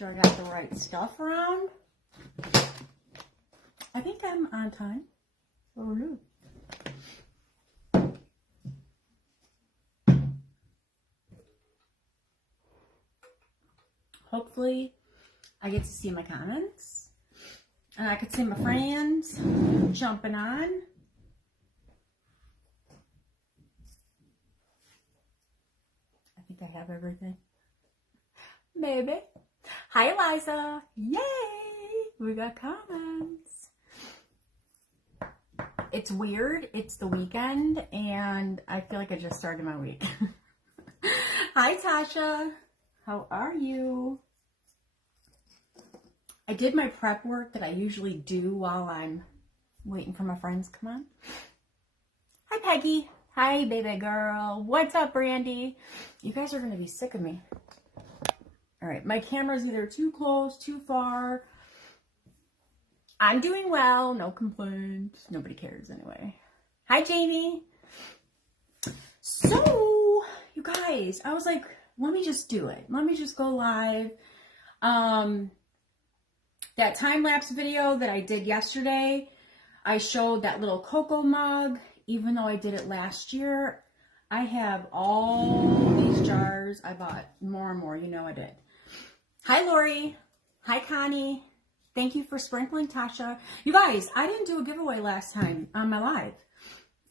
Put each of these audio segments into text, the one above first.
sure I got the right stuff around. I think I'm on time. Oh, no. Hopefully, I get to see my comments. And I could see my friends jumping on. I think I have everything. Maybe. Hi, Eliza. Yay! We got comments. It's weird. It's the weekend, and I feel like I just started my week. Hi, Tasha. How are you? I did my prep work that I usually do while I'm waiting for my friends to come on. Hi, Peggy. Hi, baby girl. What's up, Brandy? You guys are going to be sick of me. All right, my camera's either too close, too far. I'm doing well. No complaints. Nobody cares anyway. Hi, Jamie. So, you guys, I was like, let me just do it. Let me just go live. That time-lapse video that I did yesterday, I showed that little cocoa mug. Even though I did it last year, I have all these jars. I bought more and more. You know I did. Hi, Lori. Hi, Connie. Thank you for sprinkling, Tasha. You guys, I didn't do a giveaway last time on my live.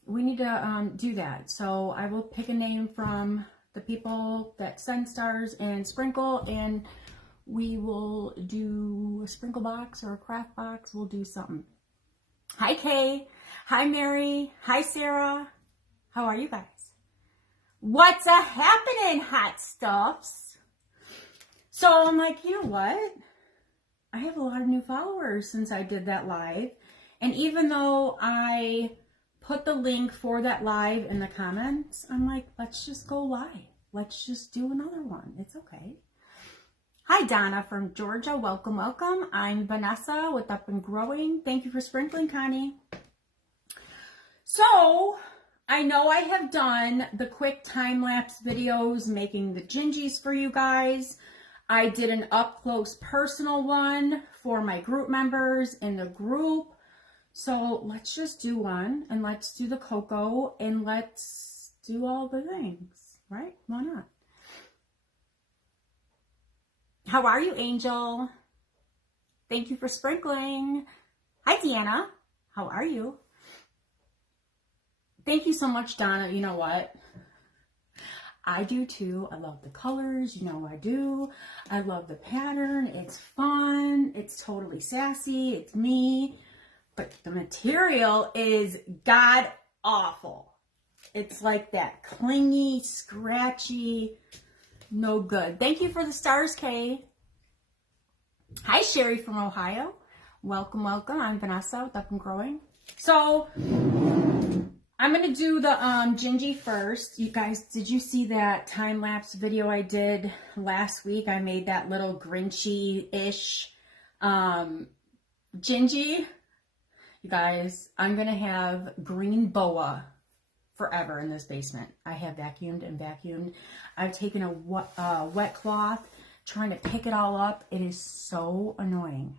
We need to do that. So I will pick a name from the people that send stars and sprinkle, and we will do a sprinkle box or a craft box. We'll do something. Hi, Kay. Hi, Mary. Hi, Sarah. How are you guys? What's a happening, hot stuffs? So I'm like, you know what? I have a lot of new followers since I did that live. And even though I put the link for that live in the comments, I'm like, let's just go live. Let's just do another one. It's okay. Hi, Donna from Georgia. Welcome, welcome. I'm Vanessa with Up and Growing. Thank you for sprinkling, Connie. So, I know I have done the quick time-lapse videos making the gingies for you guys. I did an up-close personal one for my group members in the group. So, let's just do one, and let's do the cocoa, and let's do all the things, right? Why not? How are you, Angel? Thank you for sprinkling. Hi, Deanna. How are you? Thank you so much, Donna. You know what? I do too. I love the colors. You know I do. I love the pattern. It's fun. It's totally sassy. It's me. But the material is god awful. It's like that clingy, scratchy, no good. Thank you for the stars, Kay. Hi, Sherry from Ohio. Welcome, welcome. I'm Vanessa with Up and Growing. So, I'm going to do the gingy first. You guys, did you see that time-lapse video I did last week? I made that little Grinchy-ish gingy. You guys, I'm going to have green boa forever in this basement. I have vacuumed and vacuumed. I've taken a wet cloth, trying to pick it all up. It is so annoying.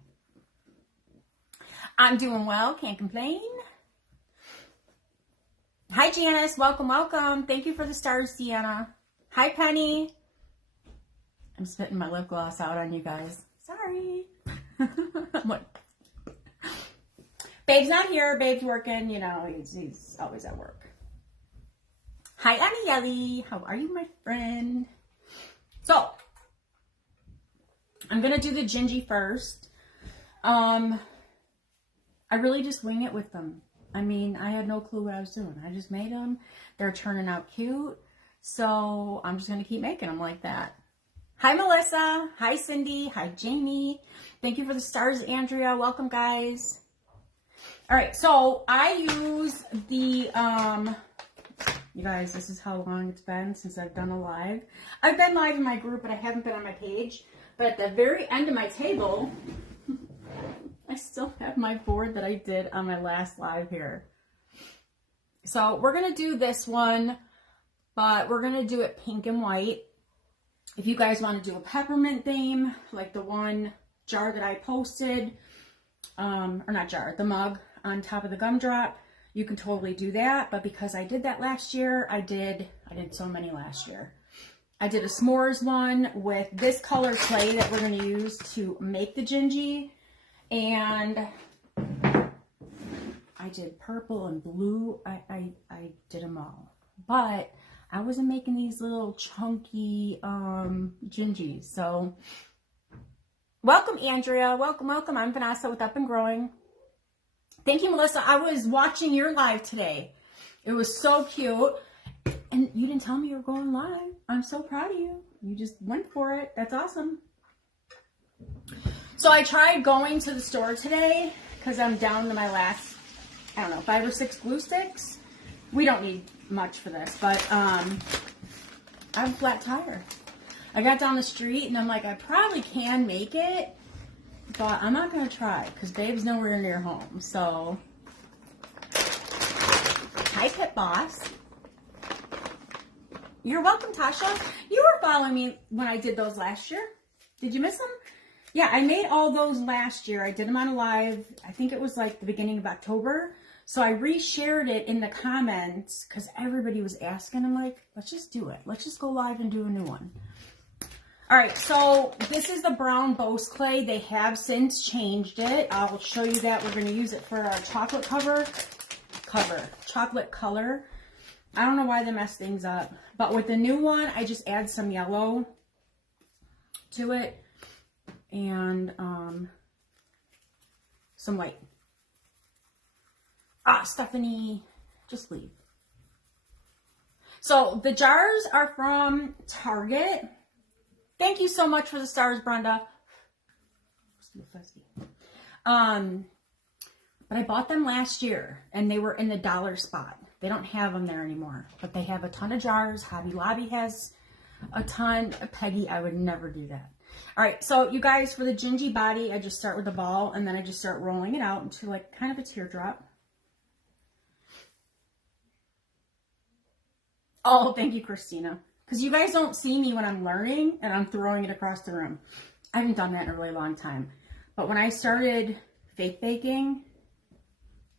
I'm doing well, can't complain. Hi, Janice. Welcome, welcome. Thank you for the stars, Deanna. Hi, Penny. I'm spitting my lip gloss out on you guys. Sorry. What? Babe's not here. Babe's working. You know, he's always at work. Hi, Aniele. How are you, my friend? So, I'm going to do the gingy first. I really just wing it with them. I mean, I had no clue what I was doing. I just made them. They're turning out cute. So, I'm just going to keep making them like that. Hi, Melissa. Hi, Cindy. Hi, Jamie. Thank you for the stars, Andrea. Welcome, guys. All right, so I use the, you guys, this is how long it's been since I've done a live. I've been live in my group, but I haven't been on my page. But at the very end of my table, I still have my board that I did on my last live here. So we're going to do this one, but we're going to do it pink and white. If you guys want to do a peppermint theme, like the one jar that I posted, or not jar, the mug on top of the gumdrop, you can totally do that. But because I did that last year, I did so many last year. I did a s'mores one with this color clay that we're going to use to make the gingy. And I did purple and blue. I did them all. But I wasn't making these little chunky gingies. So welcome, Andrea. Welcome, welcome. I'm Vanessa with Up and Growing. Thank you, Melissa. I was watching your live today. It was so cute. And you didn't tell me you were going live. I'm so proud of you. You just went for it. That's awesome. So I tried going to the store today because I'm down to my last, I don't know, 5 or 6 glue sticks. We don't need much for this, but I have a flat tire. I got down the street and I'm like, I probably can make it, but I'm not going to try because Babe's nowhere near home. So, hi, Pit Boss. You're welcome, Tasha. You were following me when I did those last year. Did you miss them? Yeah, I made all those last year. I did them on a live. I think it was like the beginning of October. So I reshared it in the comments because everybody was asking. I'm like, let's just do it. Let's just go live and do a new one. All right, so this is the brown Bose clay. They have since changed it. I'll show you that. We're going to use it for our chocolate chocolate color. I don't know why they mess things up. But with the new one, I just add some yellow to it and some white. Ah, Stephanie, just leave. So the jars are from Target. Thank you so much for the stars, Brenda. But I bought them last year and they were in the dollar spot. They don't have them there anymore, but they have a ton of jars. Hobby Lobby has a ton. Peggy, I would never do that. All right, so you guys, for the gingy body, I just start with the ball and then I just start rolling it out into like kind of a teardrop. Oh, thank you, Christina. Because you guys don't see me when I'm learning and I'm throwing it across the room. I haven't done that in a really long time. But when I started fake baking,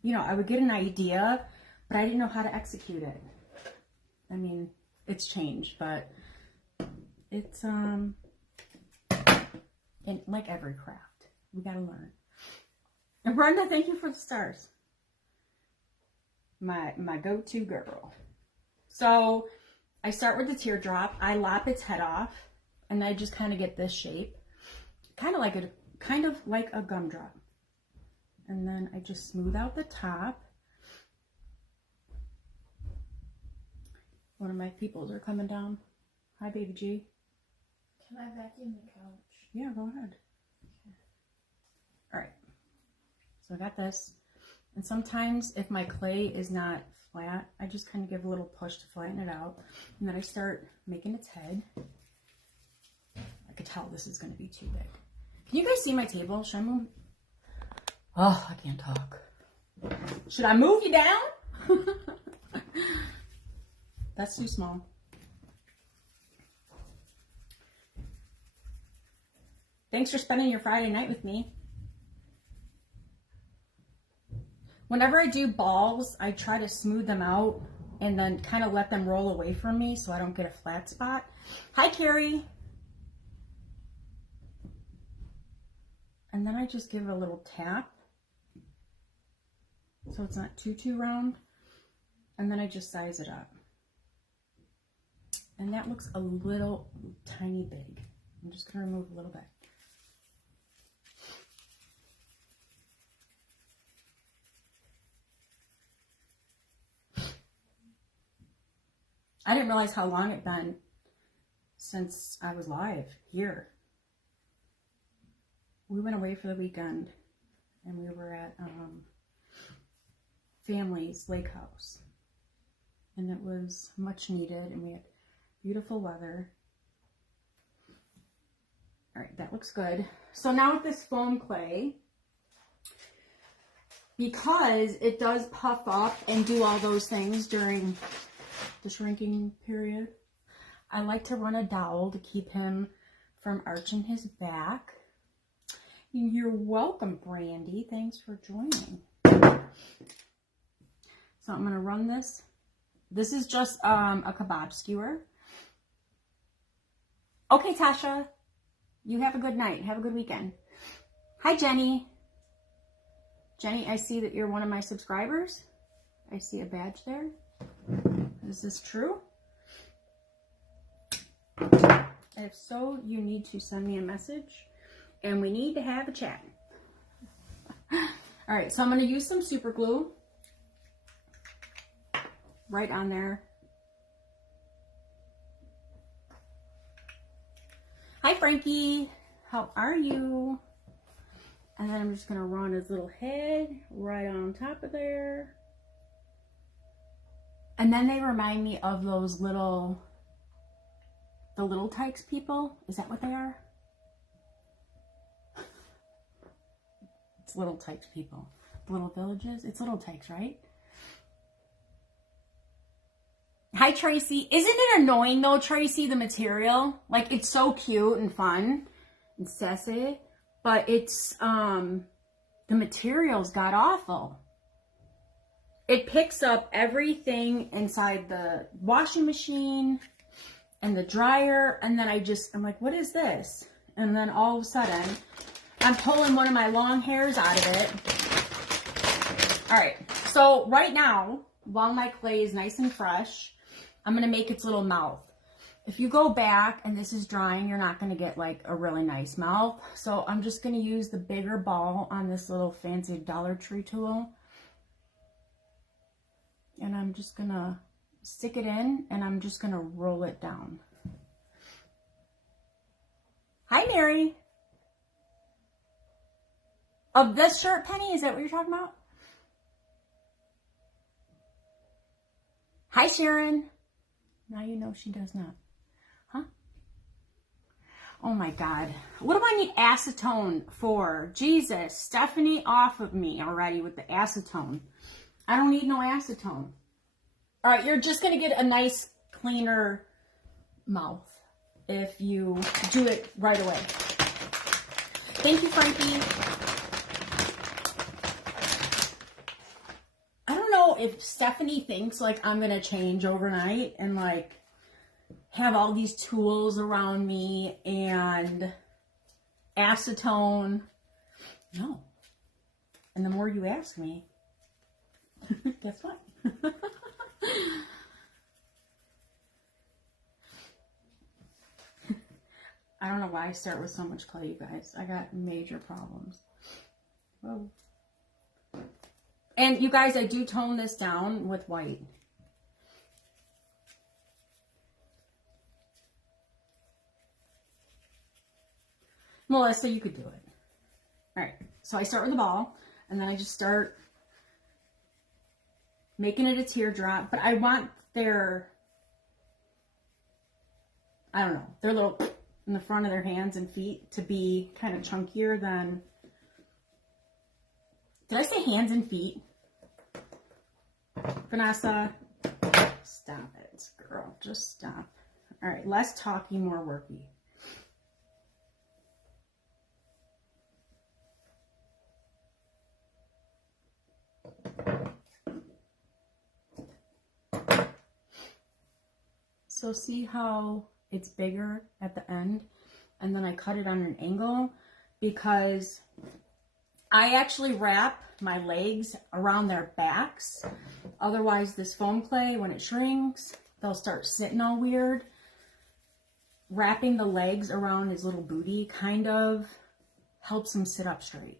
you know, I would get an idea, but I didn't know how to execute it. I mean, it's changed, but it's, in like every craft, we gotta learn. And Brenda, thank you for the stars. My go-to girl. So I start with the teardrop. I lop its head off, and I just kind of get this shape, kind of like a gumdrop. And then I just smooth out the top. One of my peoples are coming down. Hi, baby G. Can I vacuum the couch? Yeah, go ahead. Okay. All right. So I got this. And sometimes if my clay is not flat, I just kind of give a little push to flatten it out. And then I start making its head. I could tell this is going to be too big. Can you guys see my table? Should I move? Oh, I can't talk. Should I move you down? That's too small. Thanks for spending your Friday night with me. Whenever I do balls, I try to smooth them out and then kind of let them roll away from me so I don't get a flat spot. Hi, Carrie. And then I just give it a little tap so it's not too round. And then I just size it up. And that looks a little tiny big. I'm just going to remove a little bit. I didn't realize how long it'd been since I was live here. We went away for the weekend and we were at family's lake house. And it was much needed and we had beautiful weather. All right, that looks good. So now with this foam clay, because it does puff up and do all those things during the shrinking period, I like to run a dowel to keep him from arching his back. You're welcome, Brandy. Thanks for joining. So I'm going to run this. This is just a kebab skewer. Okay, Tasha. You have a good night. Have a good weekend. Hi, Jenny. Jenny, I see that you're one of my subscribers. I see a badge there. Is this true? If so, you need to send me a message and we need to have a chat. All right, so I'm going to use some super glue right on there. Hi, Frankie. How are you? And then I'm just going to run his little head right on top of there. And then they remind me of those the little tykes people. Is that what they are? It's little tykes people. Little villages. It's little tykes, right? Hi, Tracy. Isn't it annoying though, Tracy, the material? Like, it's so cute and fun and sassy, but it's, the material's god awful. It picks up everything inside the washing machine and the dryer, and then I'm like, what is this? And then all of a sudden, I'm pulling one of my long hairs out of it. All right, so right now, while my clay is nice and fresh, I'm going to make its little mouth. If you go back and this is drying, you're not going to get like a really nice mouth. So I'm just going to use the bigger ball on this little fancy Dollar Tree tool. And I'm just going to stick it in and I'm just going to roll it down. Hi, Mary. Of this shirt, Penny? Is that what you're talking about? Hi, Sharon. Now you know she does not. Huh? Oh my God. What do I need acetone for? Jesus, Stephanie, off of me already with the acetone. I don't need no acetone. All right, you're just going to get a nice, cleaner mouth if you do it right away. Thank you, Frankie. I don't know if Stephanie thinks like I'm going to change overnight and like have all these tools around me and acetone. No. And the more you ask me, guess what? I don't know why I start with so much clay, you guys. I got major problems. Whoa. And you guys, I do tone this down with white. Melissa, you could do it. All right, so I start with the ball, and then I just start making it a teardrop, but I want their, I don't know, their little in the front of their hands and feet to be kind of chunkier than, did I say hands and feet? Vanessa, stop it, girl, just stop. All right, less talking, more worky. So see how it's bigger at the end, and then I cut it on an angle because I actually wrap my legs around their backs. Otherwise, this foam clay, when it shrinks, they'll start sitting all weird. Wrapping the legs around his little booty kind of helps him sit up straight.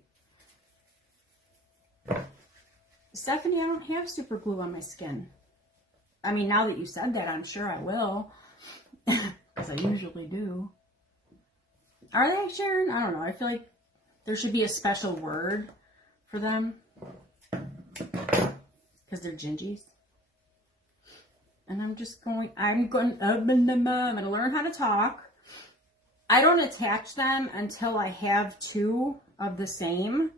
Stephanie, I don't have super glue on my skin. I mean, now that you said that, I'm sure I will. Because I usually do. Are they, Sharon? I don't know. I feel like there should be a special word for them. Because they're gingies. And I'm going to learn how to talk. I don't attach them until I have two of the same.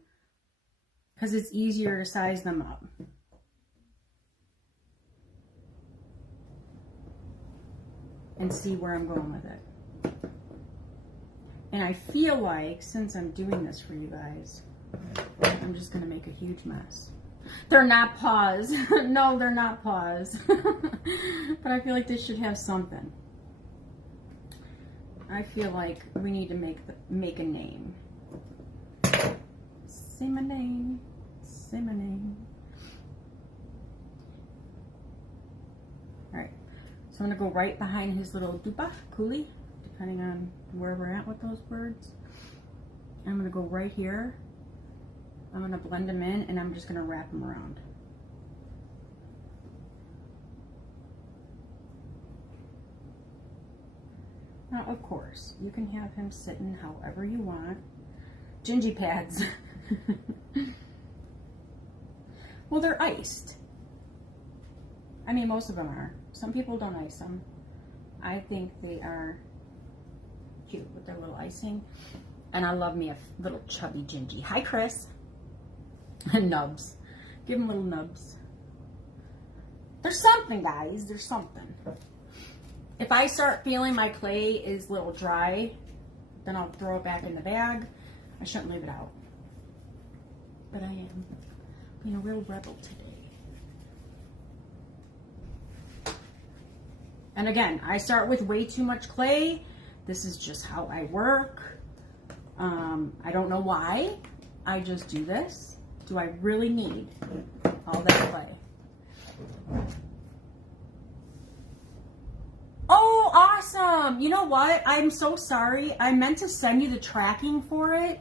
Because it's easier to size them up. and see where I'm going with it. And I feel like, since I'm doing this for you guys, I'm just going to make a huge mess. They're not paws. No, they're not paws. But I feel like they should have something. I feel like we need to make a name. Say my name. Say my name. Alright. So I'm going to go right behind his little dupa, coolie, depending on where we're at with those birds. I'm going to go right here. I'm going to blend them in, and I'm just going to wrap them around. Now, of course, you can have him sitting however you want. Gingy pads. Well, they're iced. I mean, most of them are. Some people don't ice them. I think they are cute with their little icing. And I love me a little chubby Gingy. Hi, Chris. Nubs. Give them little nubs. There's something, guys. There's something. If I start feeling my clay is a little dry, then I'll throw it back in the bag. I shouldn't leave it out. But I am being a real rebel today. And again, I start with way too much clay. This is just how I work. I don't know why. I just do this. Do I really need all that clay? Oh, awesome. You know what? I'm so sorry. I meant to send you the tracking for it,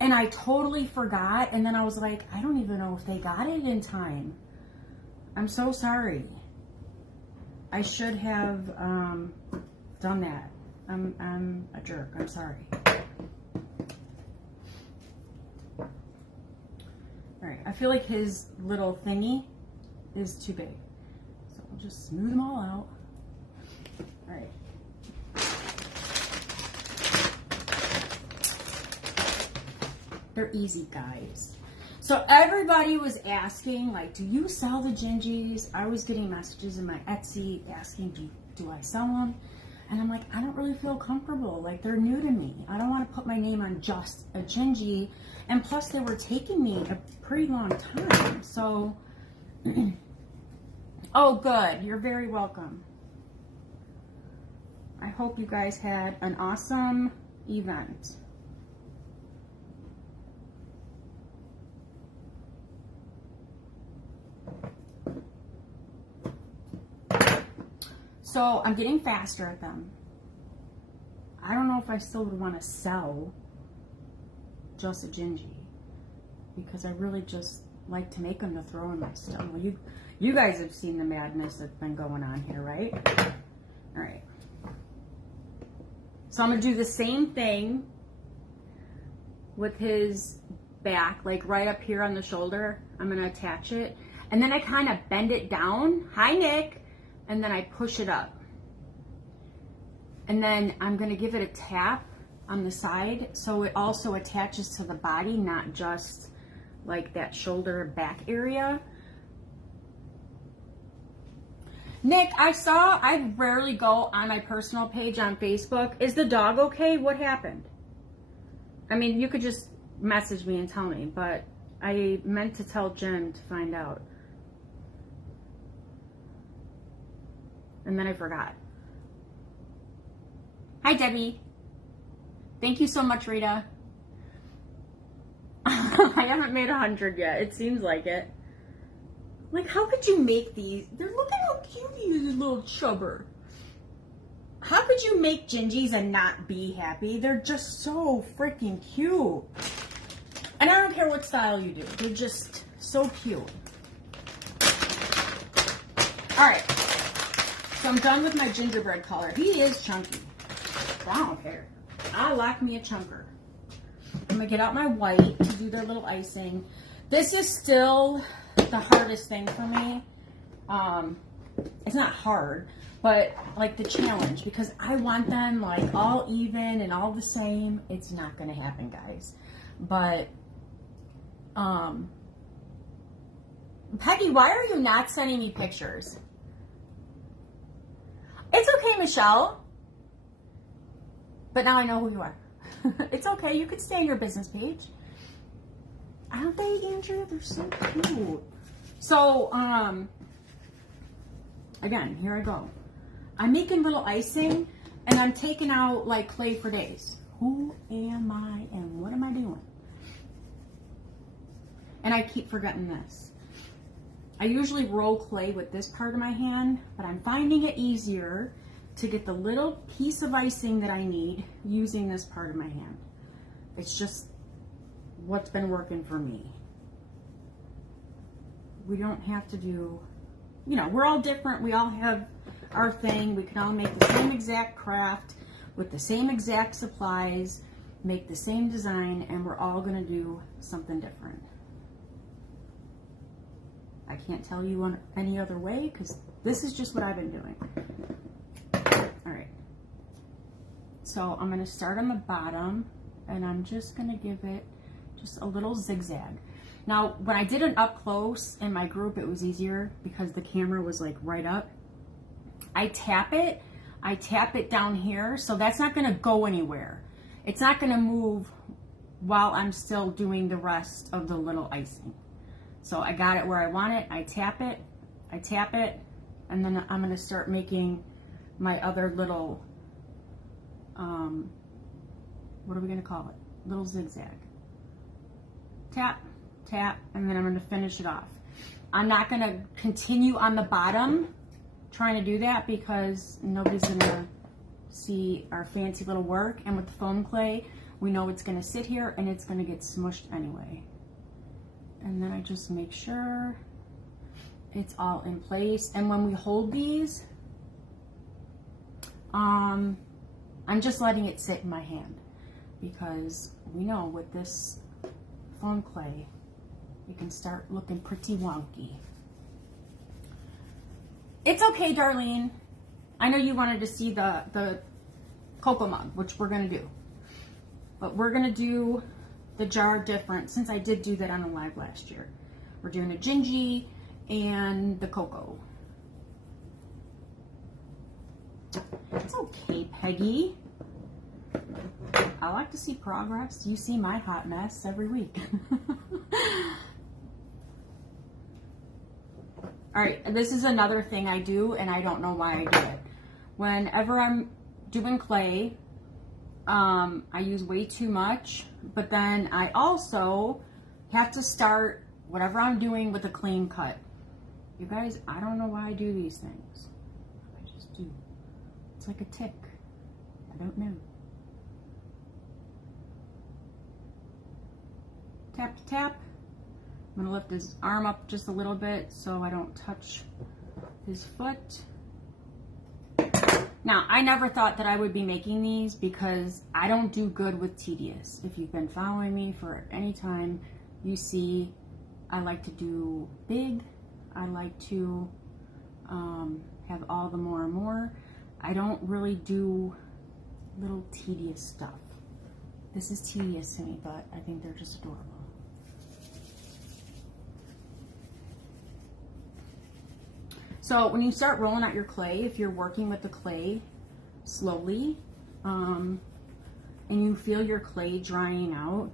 and I totally forgot. And then I was like, I don't even know if they got it in time. I'm so sorry. I should have done that. I'm a jerk. I'm sorry. All right. I feel like his little thingy is too big. So we'll just smooth them all out. All right. They're easy, guys. So everybody was asking, like, do you sell the Gingies? I was getting messages in my Etsy asking, do I sell them? And I'm like, I don't really feel comfortable. Like, they're new to me. I don't want to put my name on just a Gingy. And plus, they were taking me a pretty long time. So, oh, good. You're very welcome. I hope you guys had an awesome event. So I'm getting faster at them. I don't know if I still would want to sell just a Gingy, because I really just like to make them to throw in my stuff. Well, you guys have seen the madness that's been going on here, right? All right. So I'm going to do the same thing with his back, like right up here on the shoulder. I'm going to attach it. And then I kind of bend it down. Hi, Nick. And then I push it up. And then I'm going to give it a tap on the side so it also attaches to the body, not just like that shoulder back area. Nick, I rarely go on my personal page on Facebook. Is the dog okay? What happened? I mean, you could just message me and tell me, but I meant to tell Jen to find out. And then I forgot. Hi, Debbie. Thank you so much, Rita. I haven't made 100 yet. It seems like it. Like, how could you make these? Look at how cute he is, little chubber. How could you make Gingies and not be happy? They're just so freaking cute. And I don't care what style you do. They're just so cute. All right. So I'm done with my gingerbread color. He is chunky. I don't care. I like me a chunker. I'm going to get out my white to do their little icing. This is still the hardest thing for me. It's not hard, but like the challenge, because I want them like all even and all the same. It's not going to happen, guys. But, Peggy, why are you not sending me pictures? It's okay, Michelle. But now I know who you are. It's okay. You could stay on your business page. Aren't they, Danger? They're so cute. So, again, here I go. I'm making little icing, and I'm taking out like clay for days. Who am I and what am I doing? And I keep forgetting this. I usually roll clay with this part of my hand, but I'm finding it easier to get the little piece of icing that I need using this part of my hand. It's just what's been working for me. We don't have to do, you know, we're all different. We all have our thing. We can all make the same exact craft with the same exact supplies, make the same design, and we're all going to do something different. I can't tell you any other way because this is just what I've been doing. All right. So I'm going to start on the bottom, and I'm just going to give it just a little zigzag. Now, when I did it up close in my group, it was easier because the camera was like right up. I tap it down here, so that's not going to go anywhere. It's not going to move while I'm still doing the rest of the little icing. So I got it where I want it, I tap it, and then I'm going to start making my other little, what are we going to call it? Little zigzag. Tap, tap, and then I'm going to finish it off. I'm not going to continue on the bottom trying to do that because nobody's going to see our fancy little work. And with the foam clay, we know it's going to sit here and it's going to get smushed anyway. And then I just make sure it's all in place. And when we hold these, I'm just letting it sit in my hand because we know with this foam clay, it can start looking pretty wonky. It's okay, Darlene. I know you wanted to see the cocoa mug, which we're gonna do. But we're gonna do the jar different since I did do that on a live last year. We're doing the gingy and the cocoa. It's okay, Peggy. I like to see progress. You see my hot mess every week. All right, this is another thing I do, and I don't know why I do it. Whenever I'm doing clay, I use way too much, but then I also have to start whatever I'm doing with a clean cut. You guys, I don't know why I do these things. I just do. It's like a tick. I don't know. Tap, tap. I'm gonna lift his arm up just a little bit so I don't touch his foot. Now, I never thought that I would be making these because I don't do good with tedious. If you've been following me for any time, you see I like to do big. I like to have all the more and more. I don't really do little tedious stuff. This is tedious to me, but I think they're just adorable. So when you start rolling out your clay, if you're working with the clay slowly, and you feel your clay drying out,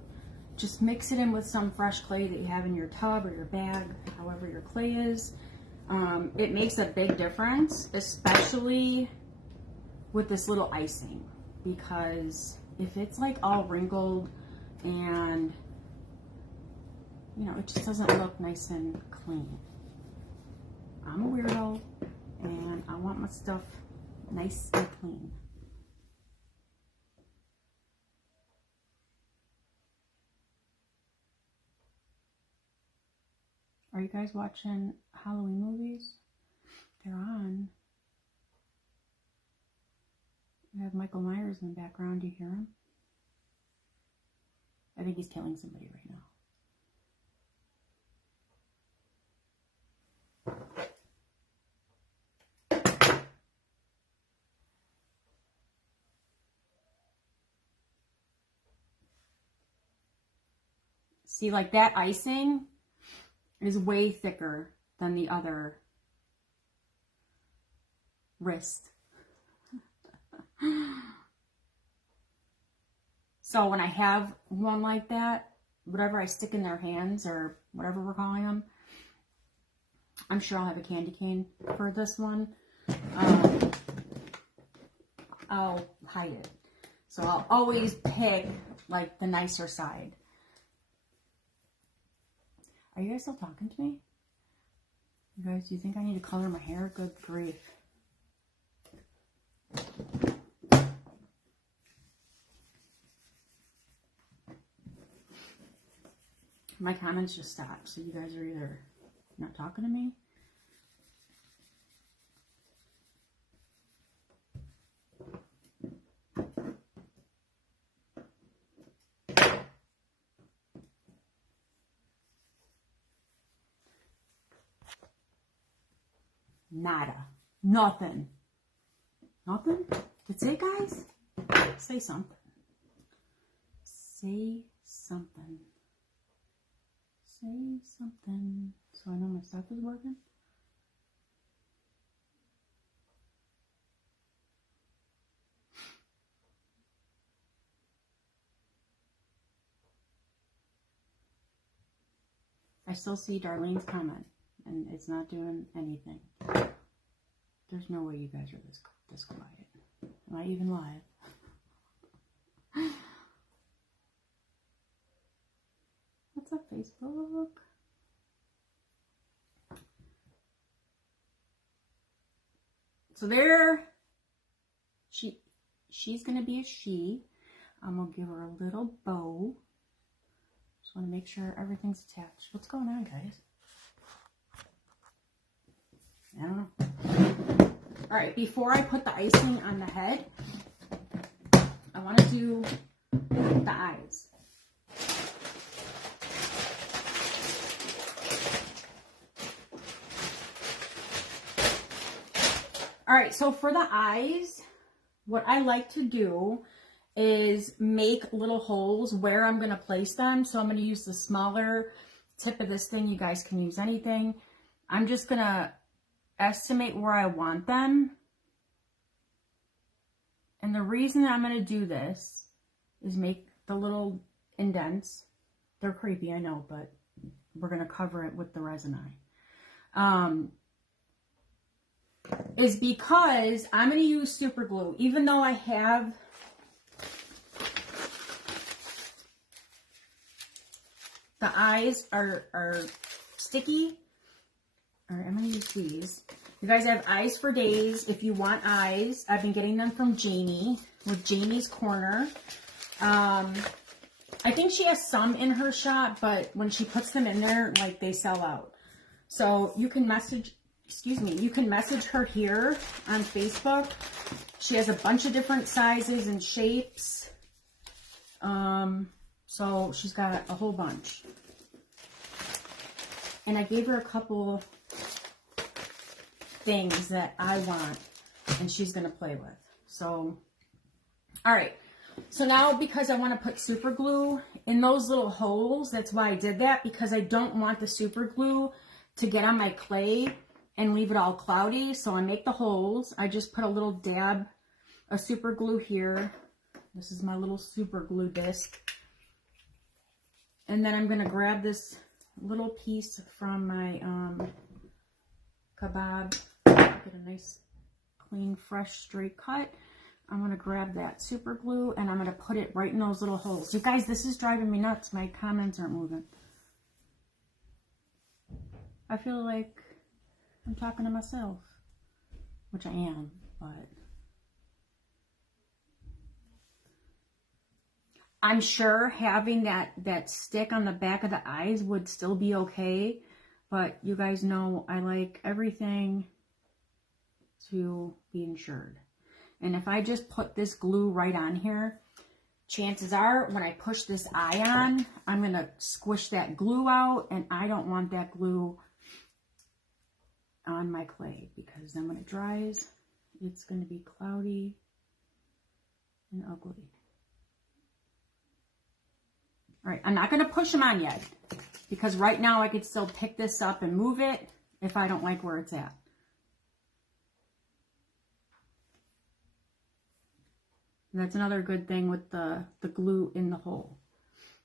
just mix it in with some fresh clay that you have in your tub or your bag, however your clay is. It makes a big difference, especially with this little icing, because if it's like all wrinkled and, you know, it just doesn't look nice and clean. I'm a weirdo, and I want my stuff nice and clean. Are you guys watching Halloween movies? They're on. We have Michael Myers in the background. Do you hear him? I think he's killing somebody right now. See, like that icing is way thicker than the other wrist. So when I have one like that, whatever I stick in their hands or whatever we're calling them, I'm sure I'll have a candy cane for this one. I'll hide it. So I'll always pick like the nicer side. Are you guys still talking to me? You guys, do you think I need to color my hair? Good grief. My comments just stopped, so you guys are either not talking to me. Nada. Nothing. Nothing? That's it, guys? Say something. Say something. Say something. So I know my stuff is working. I still see Darlene's comment, and it's not doing anything. There's no way you guys are this quiet. Am I even live? What's up, Facebook? So there, she's gonna be a she. I'm gonna give her a little bow. Just want to make sure everything's attached. What's going on, guys? I don't know. All right, before I put the icing on the head, I want to do the eyes. All right, so for the eyes, what I like to do is make little holes where I'm going to place them. So I'm going to use the smaller tip of this thing. You guys can use anything. I'm just going to estimate where I want them. And the reason I'm going to do this is make the little indents. They're creepy, I know, but we're going to cover it with the resin eye. Is because I'm going to use super glue. Even though I have the eyes are sticky. All right, I'm going to use these. You guys have eyes for days. If you want eyes, I've been getting them from Jamie with Jamie's Corner. I think she has some in her shop, but when she puts them in there, like, they sell out. So you can message, you can message her here on Facebook. She has a bunch of different sizes and shapes. So she's got a whole bunch. And I gave her a couple things that I want, and she's going to play with. So, all right. So now, because I want to put super glue in those little holes, that's why I did that, because I don't want the super glue to get on my clay and leave it all cloudy. So I make the holes. I just put a little dab of super glue here. This is my little super glue disc. And then I'm going to grab this little piece from my kebab. Get a nice, clean, fresh, straight cut. I'm going to grab that super glue and I'm going to put it right in those little holes. You guys, this is driving me nuts. My comments aren't moving. I feel like I'm talking to myself, which I am, but I'm sure having that stick on the back of the eyes would still be okay, but you guys know I like everything to be insured. And if I just put this glue right on here, chances are when I push this eye on, I'm going to squish that glue out, and I don't want that glue on my clay, because then when it dries, it's going to be cloudy and ugly. All right, I'm not going to push them on yet, because right now I could still pick this up and move it if I don't like where it's at. And that's another good thing with the glue in the hole.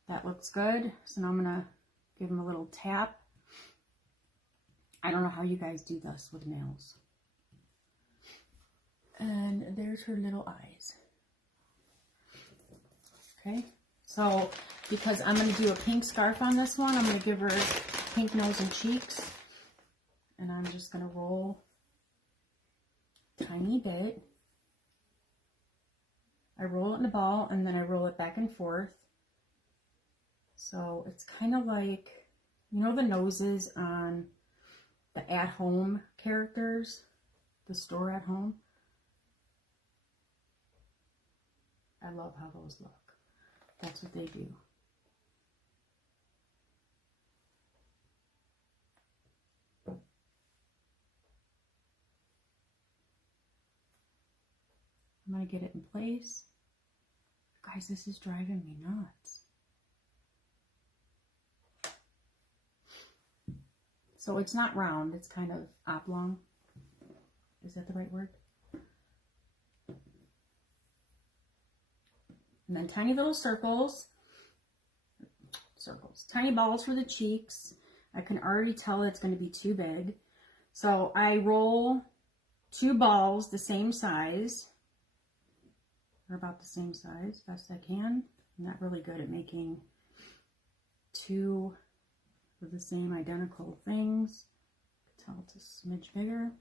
That looks good. So now I'm gonna give them a little tap. I don't know how you guys do this with nails. And there's her little eyes. Okay, so because I'm going to do a pink scarf on this one, I'm going to give her pink nose and cheeks. And I'm just going to roll a tiny bit. I roll it in a ball and then I roll it back and forth. So it's kind of like, you know, the noses on the at-home characters, the store at home. I love how those look. That's what they do. I'm going to get it in place. Guys, this is driving me nuts. So it's not round, it's kind of oblong. Is that the right word? And then tiny little circles, tiny balls for the cheeks. I can already tell it's going to be too big. So I roll 2 balls the same size, or about the same size, best I can. I'm not really good at making 2 of the same identical things. I can tell it's a smidge bigger.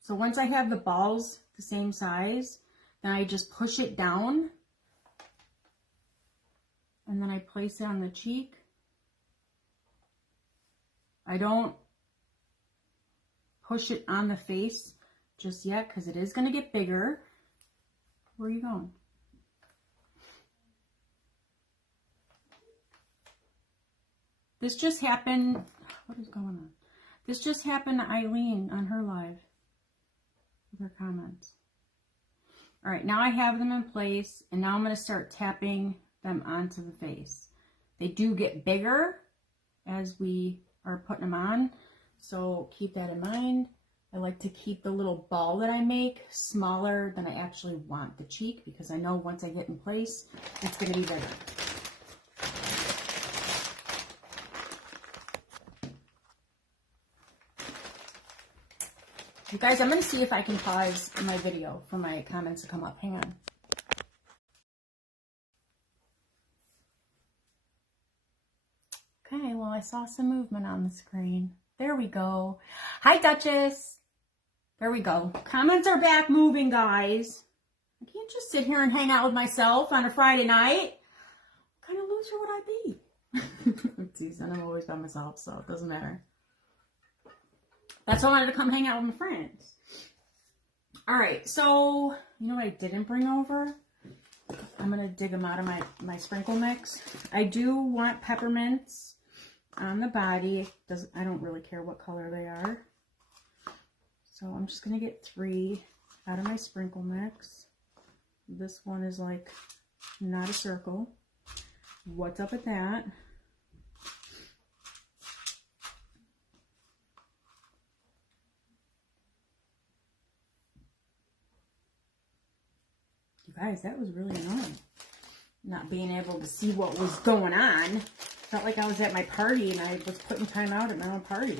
So once I have the balls the same size, then I just push it down and then I place it on the cheek. I don't push it on the face just yet because it is going to get bigger. Where are you going? This just happened. What is going on? This just happened to Eileen on her live with her comments. All right, now I have them in place, and now I'm going to start tapping them onto the face. They do get bigger as we are putting them on, so keep that in mind. I like to keep the little ball that I make smaller than I actually want the cheek, because I know once I get in place, it's going to be bigger. You guys, I'm going to see if I can pause my video for my comments to come up. Hang on. Okay, well, I saw some movement on the screen. There we go. Hi, Duchess. There we go. Comments are back moving, guys. I can't just sit here and hang out with myself on a Friday night. What kind of loser would I be? Geez, I'm always by myself, so it doesn't matter. That's why I wanted to come hang out with my friends. All right, so you know what I didn't bring over? I'm going to dig them out of my sprinkle mix. I do want peppermints on the body. I don't really care what color they are. So I'm just going to get 3 out of my sprinkle mix. This one is like not a circle. What's up with that? You guys, that was really annoying. Not being able to see what was going on. Felt like I was at my party and I was putting time out at my own party.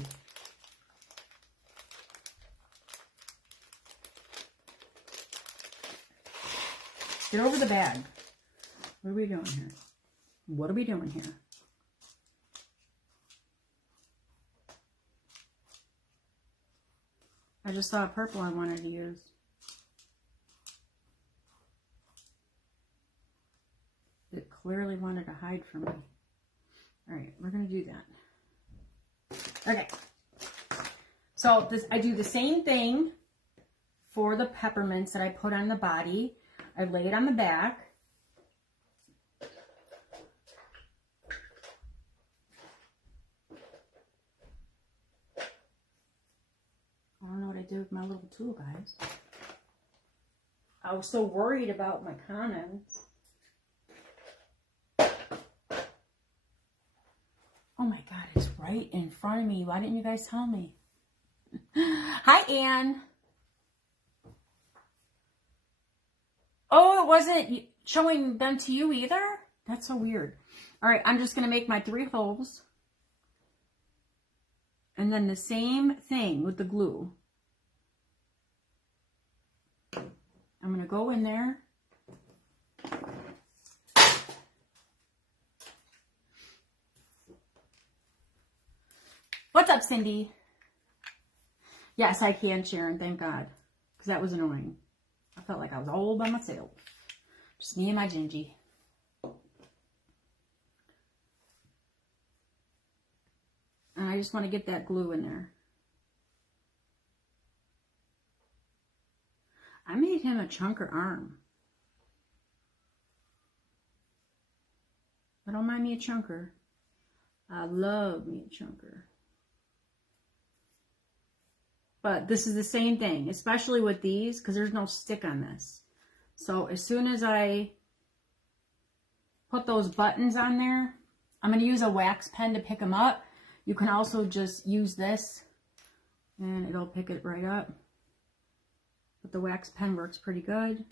Get over the bag. What are we doing here? What are we doing here? I just saw a purple I wanted to use. It clearly wanted to hide from me. All right, we're going to do that. Okay. So I do the same thing for the peppermints that I put on the body. I lay it on the back. I don't know what I did with my little tool, guys. I was so worried about my comments. Oh my God, it's right in front of me. Why didn't you guys tell me? Hi, Anne. Oh, it wasn't showing them to you either? That's so weird. All right, I'm just going to make my 3 holes. And then the same thing with the glue. I'm going to go in there. What's up, Cindy? Yes, I can, Sharon, thank God. Because that was annoying. I felt like I was all by myself. Just me and my Gingy. And I just want to get that glue in there. I made him a chunker arm. I don't mind me a chunker. I love me a chunker. But this is the same thing, especially with these, because there's no stick on this. So as soon as I put those buttons on there, I'm going to use a wax pen to pick them up. You can also just use this and it'll pick it right up. But the wax pen works pretty good.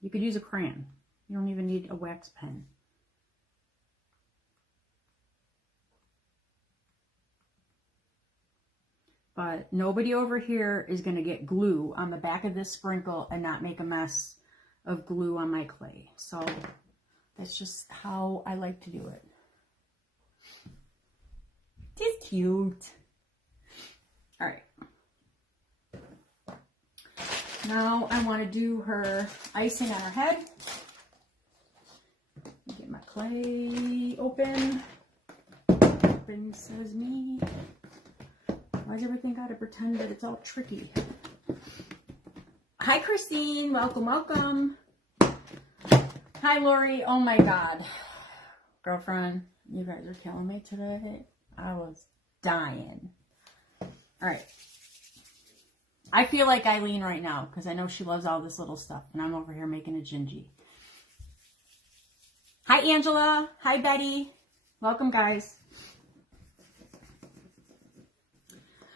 You could use a crayon. You don't even need a wax pen. But nobody over here is going to get glue on the back of this sprinkle and not make a mess of glue on my clay. So that's just how I like to do it. It's cute. All right. Now I want to do her icing on her head. Get my clay open. Open says me. Why does everything got to pretend that it's all tricky? Hi, Christine. Welcome, welcome. Hi, Lori. Oh, my God. Girlfriend, you guys are killing me today. I was dying. All right. I feel like Eileen right now because I know she loves all this little stuff, and I'm over here making a gingy. Hi, Angela. Hi, Betty. Welcome, guys.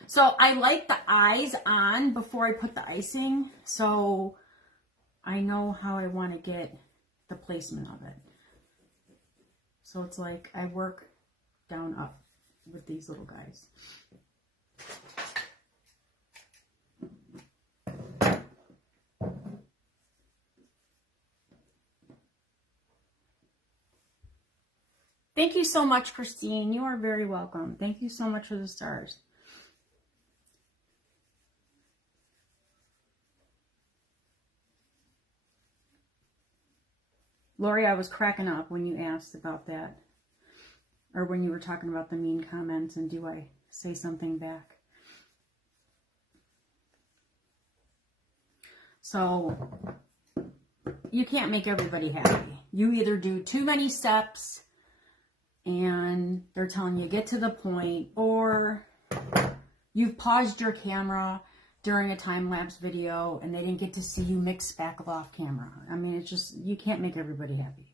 So I like the eyes on before I put the icing, so I know how I want to get the placement of it. So it's like I work down up with these little guys. Thank you so much, Christine. You are very welcome. Thank you so much for the stars. Lori, I was cracking up when you asked about that. Or when you were talking about the mean comments and do I say something back. So, you can't make everybody happy. You either do too many steps and they're telling you get to the point, or you've paused your camera during a time-lapse video and they didn't get to see you mix spackle off camera. I mean, it's just, you can't make everybody happy.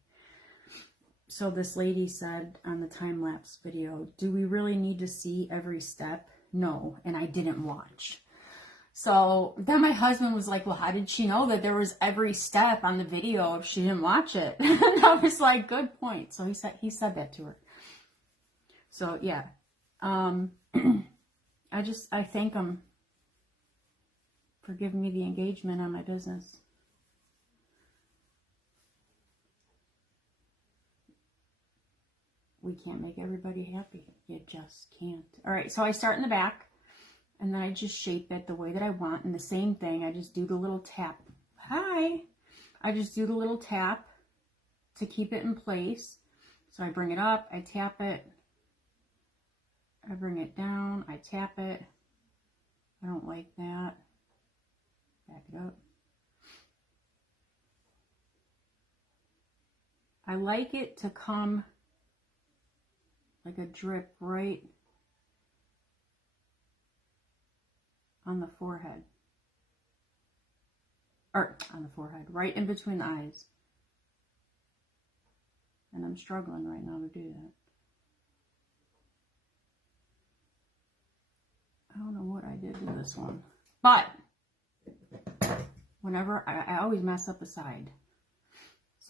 So this lady said on the time-lapse video, do we really need to see every step? No, and I didn't watch. So then my husband was like, well, how did she know that there was every step on the video if she didn't watch it? And I was like, good point. So he said that to her. So yeah, I thank him for giving me the engagement on my business. We can't make everybody happy. You just can't. All right, so I start in the back, and then I just shape it the way that I want. And the same thing, I just do the little tap. Hi! I just do the little tap to keep it in place. So I bring it up, I tap it. I bring it down, I tap it. I don't like that. Back it up. I like it to come like a drip right on the forehead. Or on the forehead, right in between the eyes. And I'm struggling right now to do that. I don't know what I did to this one. But whenever, I always mess up a side.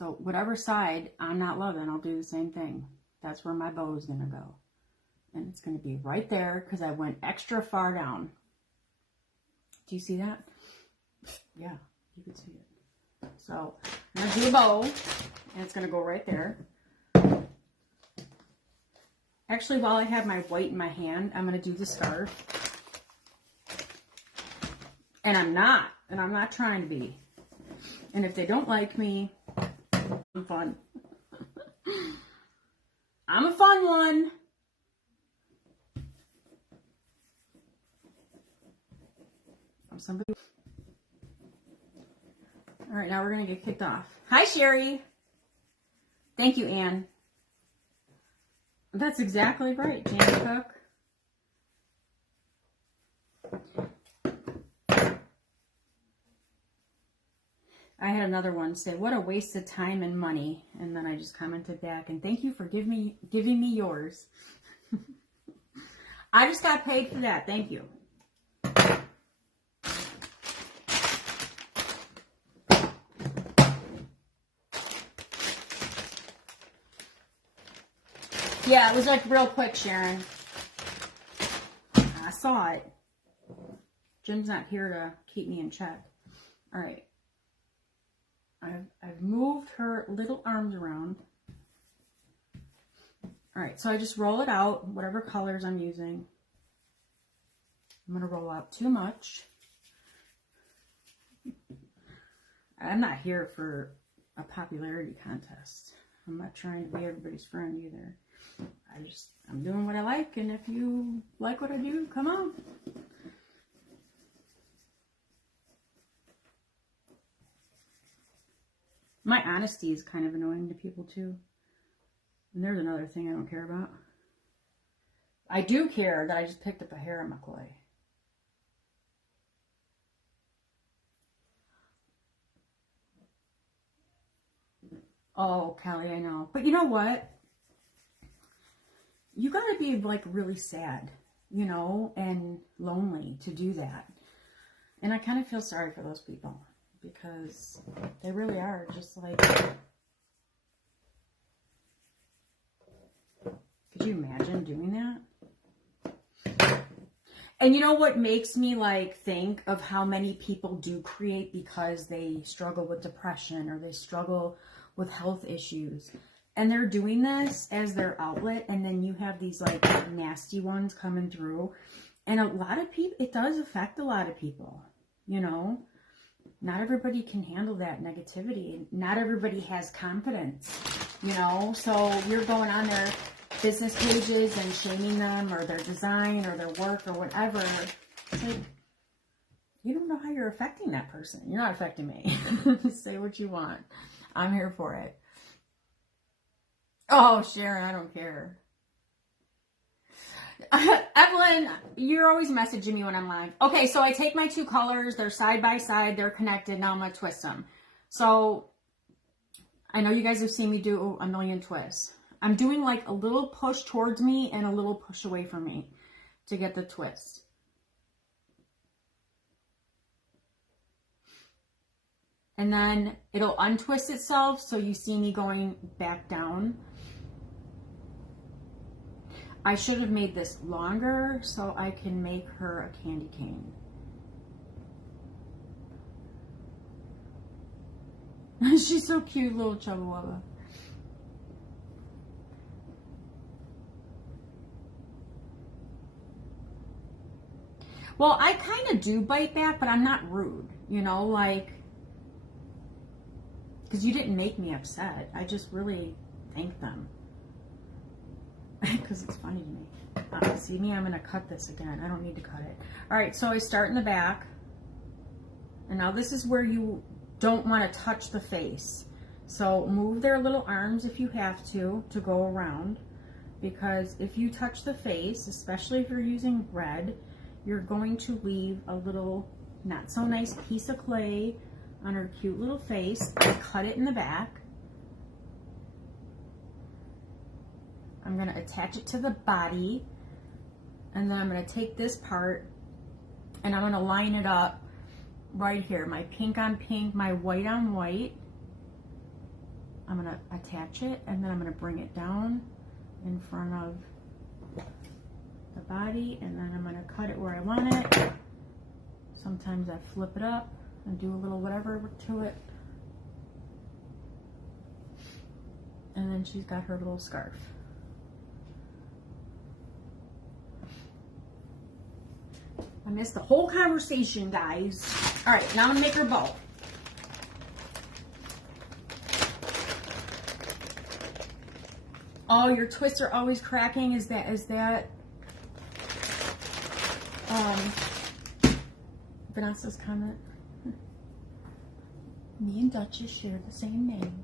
So whatever side I'm not loving, I'll do the same thing. That's where my bow is going to go. And it's going to be right there because I went extra far down. Do you see that? Yeah, you can see it. So I'm going to do a bow, and it's going to go right there. Actually, while I have my white in my hand, I'm going to do the scarf. And I'm not trying to be. And if they don't like me, I'm fun. I'm a fun one. Somebody. All right, now we're going to get kicked off. Hi, Sherry. Thank you, Anne. That's exactly right, Jamie Cook. I had another one say, what a waste of time and money. And then I just commented back, and thank you for giving me yours. I just got paid for that. Thank you. Yeah, it was like real quick, Sharon. I saw it. Jen's not here to keep me in check. All right. I've moved her little arms around. All right, so I just roll it out, whatever colors I'm using. I'm going to roll out too much. I'm not here for a popularity contest. I'm not trying to be everybody's friend either. I'm doing what I like, and if you like what I do, come on. My honesty is kind of annoying to people too. And there's another thing I don't care about. I do care that I just picked up a hair in my clay. Oh, Kelly, I know. But you know what? You gotta be like really sad, you know, and lonely to do that. And I kind of feel sorry for those people because they really are just like, could you imagine doing that? And you know what makes me like think of how many people do create because they struggle with depression or they struggle with health issues. And they're doing this as their outlet, and then you have these like nasty ones coming through. And a lot of people, it does affect a lot of people, you know. Not everybody can handle that negativity. Not everybody has confidence, you know. So you're going on their business pages and shaming them or their design or their work or whatever. It's like, you don't know how you're affecting that person. You're not affecting me. Say what you want. I'm here for it. Oh, Sharon, I don't care. Evelyn, you're always messaging me when I'm live. Okay, so I take my two colors. They're side by side. They're connected. Now I'm going to twist them. So I know you guys have seen me do a million twists. I'm doing like a little push towards me and a little push away from me to get the twist. And then it'll untwist itself, so you see me going back down. I should have made this longer so I can make her a candy cane. She's so cute, little Chubba Wubba. Well, I kind of do bite back, but I'm not rude, you know, like, because you didn't make me upset. I just really thank them. Because it's funny to me. See me? I'm going to cut this again. I don't need to cut it. All right, so I start in the back. And now this is where you don't want to touch the face. So move their little arms if you have to go around. Because if you touch the face, especially if you're using red, you're going to leave a little not so nice piece of clay on her cute little face. I cut it in the back. I'm going to attach it to the body, and then I'm going to take this part and I'm going to line it up right here. My pink on pink, my white on white. I'm gonna attach it, and then I'm gonna bring it down in front of the body, and then I'm gonna cut it where I want it. Sometimes I flip it up and do a little whatever to it. And then she's got her little scarf. I missed the whole conversation, guys. All right, now I'm gonna make her bow. Oh, your twists are always cracking. Is that Vanessa's comment? Me and Duchess share the same name.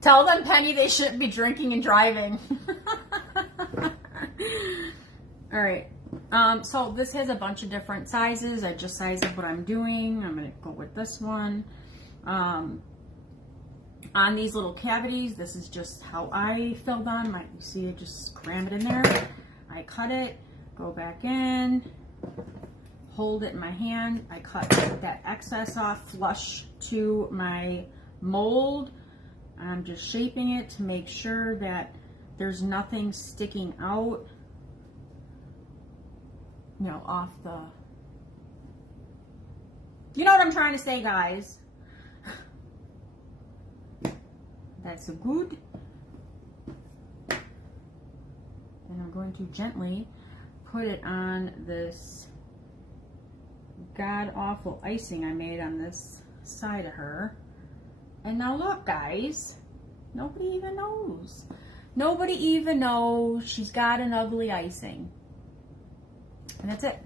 Tell them, Penny, they shouldn't be drinking and driving. All right. So this has a bunch of different sizes. I just sized up what I'm doing. I'm going to go with this one. On these little cavities, this is just how I filled on. You see, I just cram it in there. I cut it, go back in, hold it in my hand. I cut that excess off flush to my mold. I'm just shaping it to make sure that there's nothing sticking out, you know, off the, you know what I'm trying to say, guys. That's good. And I'm going to gently put it on this god-awful icing I made on this side of her. And now look, guys, nobody even knows. Nobody even knows she's got an ugly icing. And that's it.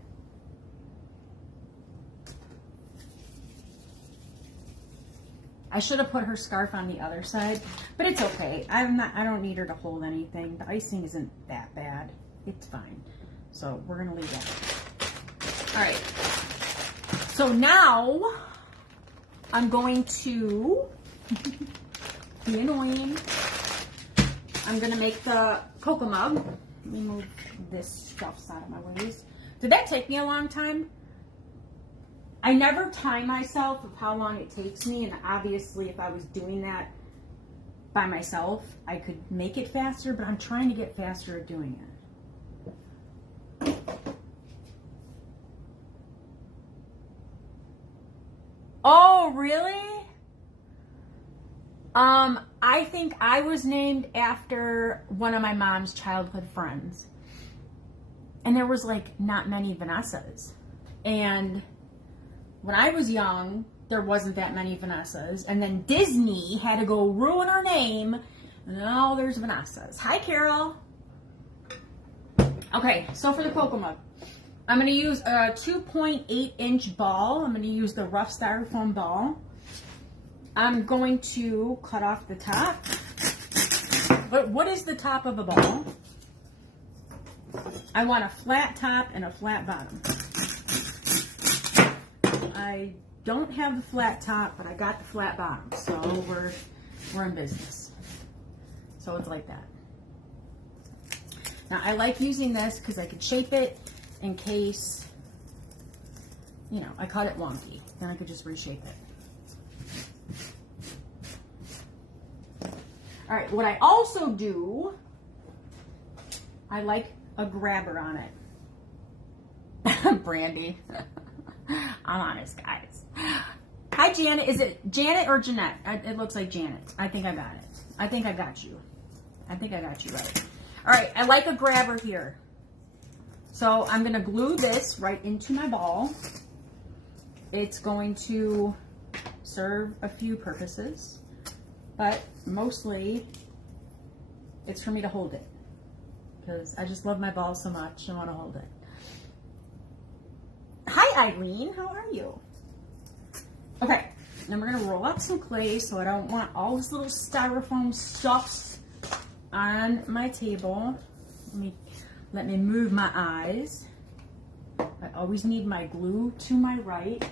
I should have put her scarf on the other side, but it's okay. I don't need her to hold anything. The icing isn't that bad. It's fine. So we're gonna leave that. All right. So now I'm going to be annoying. I'm gonna make the cocoa mug. Let me move this stuff out of my ways. Did that take me a long time? I never time myself of how long it takes me, and obviously if I was doing that by myself, I could make it faster, but I'm trying to get faster at doing it. Oh, really? I think I was named after one of my mom's childhood friends. And there was like not many Vanessas. And when I was young, there wasn't that many Vanessas. And then Disney had to go ruin her name. And now there's Vanessas. Hi, Carol. Okay, so for the cocoa mug, I'm going to use a 2.8 inch ball. I'm going to use the rough styrofoam ball. I'm going to cut off the top. But what is the top of a ball? I want a flat top and a flat bottom. I don't have the flat top, but I got the flat bottom, so we're in business. So it's like that. Now I like using this because I could shape it in case, you know, I cut it wonky. Then I could just reshape it. All right, what I also do, I like a grabber on it. Brandy. I'm honest, guys. Hi, Janet. Is it Janet or Jeanette? It looks like Janet. I think I got it. I think I got you. I think I got you right. All right, I like a grabber here. So I'm going to glue this right into my ball. It's going to serve a few purposes, but mostly it's for me to hold it because I just love my ball so much. I want to hold it. Hi, Irene. How are you? Okay, then we're going to roll out some clay so I don't want all this little styrofoam stuff on my table. Let me move my eyes. I always need my glue to my right.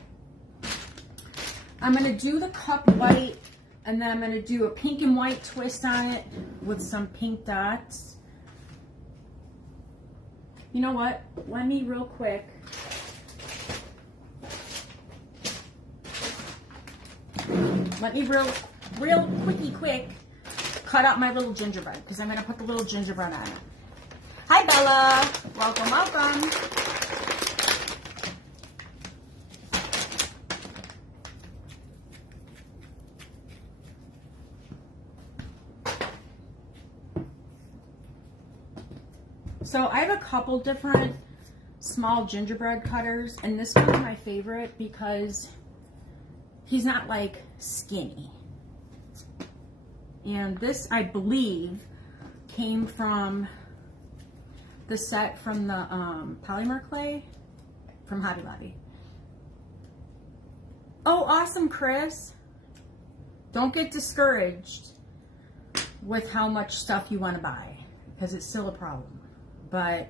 I'm going to do the cup white, and then I'm going to do a pink and white twist on it with some pink dots. You know what? Let me real quick let me real quick cut out my little gingerbread because I'm going to put the little gingerbread on it. Hi, Bella. Welcome, welcome. So I have a couple different small gingerbread cutters, and this one's my favorite because he's not like skinny. And this, I believe, came from the set from the polymer clay from Hobby Lobby. Oh, awesome, Chris. Don't get discouraged with how much stuff you want to buy because it's still a problem. But,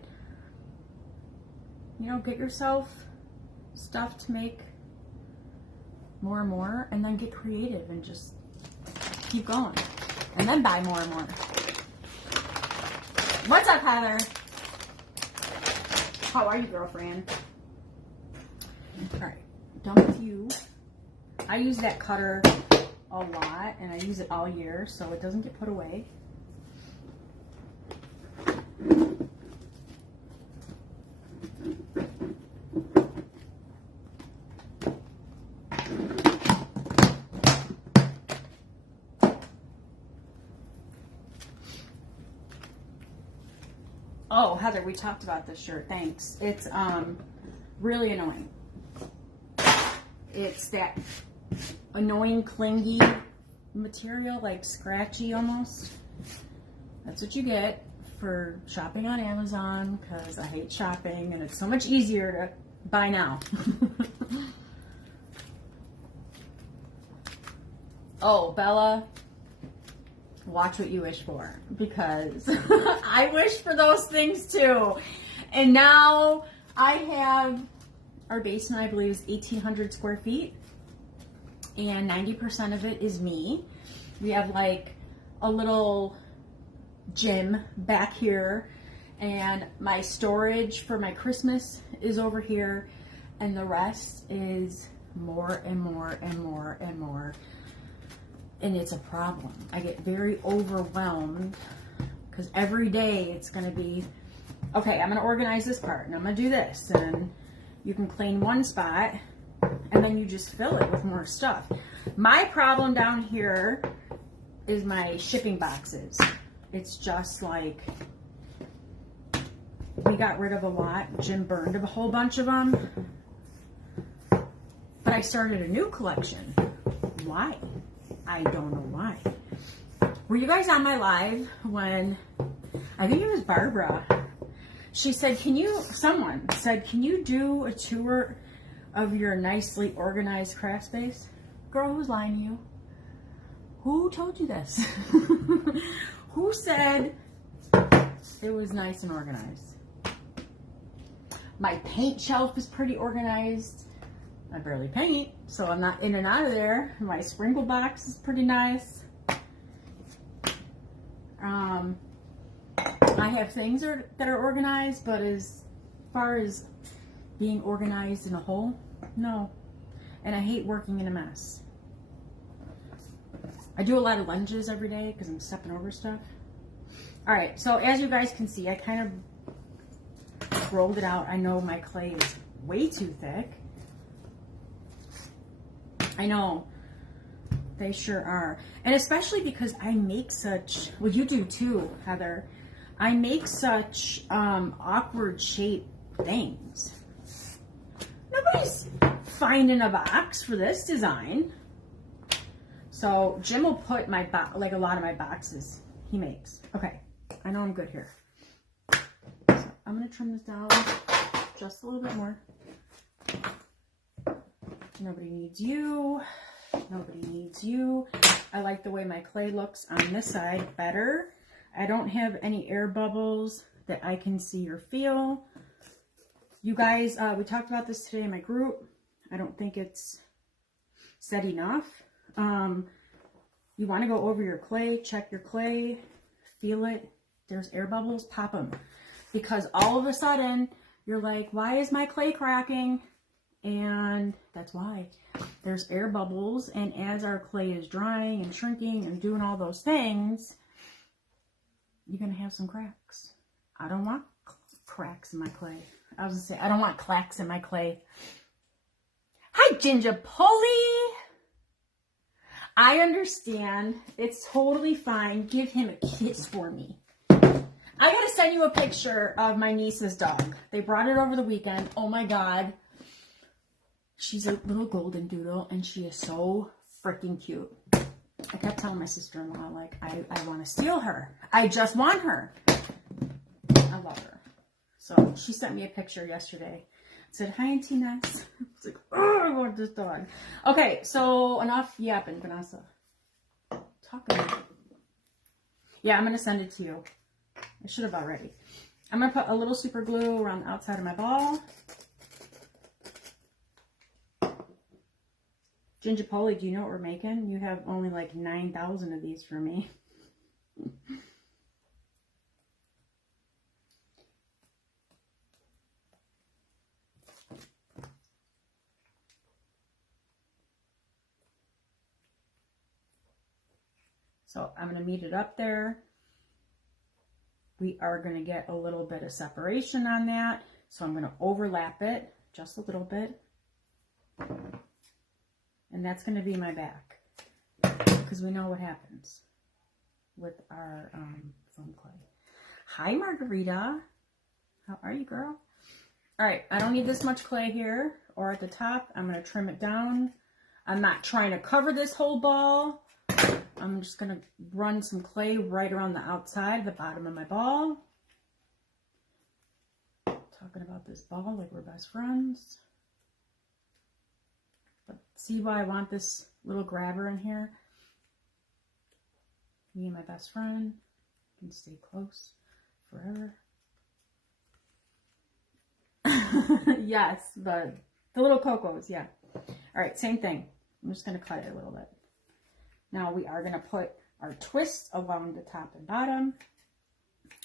you know, get yourself stuff to make more and more, and then get creative and just keep going. And then buy more and more. What's up, Heather? How are you, girlfriend? All right, done with you. I use that cutter a lot, and I use it all year, so it doesn't get put away. Oh, Heather, we talked about this shirt. Thanks. It's really annoying. It's that annoying clingy material, like scratchy almost. That's what you get for shopping on Amazon because I hate shopping and it's so much easier to buy now. Oh, Bella. Watch what you wish for, because I wish for those things too. And now I have, our basement, I believe, is 1,800 square feet, and 90% of it is me. We have like a little gym back here, and my storage for my Christmas is over here, and the rest is more and more and more and more. And it's a problem. I get very overwhelmed because every day it's going to be, okay, I'm going to organize this part and I'm going to do this. And you can clean one spot and then you just fill it with more stuff. My problem down here is my shipping boxes. It's just like, we got rid of a lot. Jim burned a whole bunch of them. But I started a new collection. Why? I don't know why. Were you guys on my live when, I think it was Barbara, she said, someone said, can you do a tour of your nicely organized craft space? Girl, who's lying to you? Who told you this? Who said it was nice and organized? My paint shelf is pretty organized. I barely paint, so I'm not in and out of there. My sprinkle box is pretty nice. I have things that are organized, but as far as being organized in a whole, no. And I hate working in a mess. I do a lot of lunges every day because I'm stepping over stuff. All right, so as you guys can see, I kind of rolled it out. I know my clay is way too thick. I know, they sure are. And especially because I make such, well, you do too, Heather. I make such awkward shaped things. Nobody's finding a box for this design. So Jim will put my like a lot of my boxes he makes. Okay, I know I'm good here. So I'm gonna trim this down just a little bit more. Nobody needs you. Nobody needs you. I like the way my clay looks on this side better. I don't have any air bubbles that I can see or feel. You guys, we talked about this today in my group. I don't think it's said enough. You want to go over your clay, check your clay, feel it. There's air bubbles, pop them. Because all of a sudden, you're like, why is my clay cracking? and that's why there's air bubbles. And as our clay is drying and shrinking and doing all those things, you're gonna have some cracks. I don't want cracks in my clay. I was gonna say, I don't want clacks in my clay. Hi, Ginger Polly. I understand. It's totally fine. Give him a kiss for me. I gotta send you a picture of my niece's dog. They brought it over the weekend. Oh my God. She's a little golden doodle and she is so freaking cute. I kept telling my sister-in-law, like, I want to steal her. I just want her. I love her. So she sent me a picture yesterday. Said, hi, Auntie Ness. I was like, oh, I want this dog. Okay, so enough yapping, Vanessa. Talking. Yeah, I'm going to send it to you. I should have already. I'm going to put a little super glue around the outside of my ball. Ginger Polly, do you know what we're making? You have only like 9,000 of these for me. So I'm going to meet it up there. We are going to get a little bit of separation on that. So I'm going to overlap it just a little bit. And that's going to be my back. Because we know what happens with our foam clay. Hi, Margarita. How are you, girl? All right, I don't need this much clay here or at the top. I'm going to trim it down. I'm not trying to cover this whole ball. I'm just going to run some clay right around the outside, the bottom of my ball. Talking about this ball like we're best friends. But see why I want this little grabber in here? Me and my best friend can stay close forever. Yes, the little cocos, yeah. All right, same thing. I'm just going to cut it a little bit. Now we are going to put our twists along the top and bottom.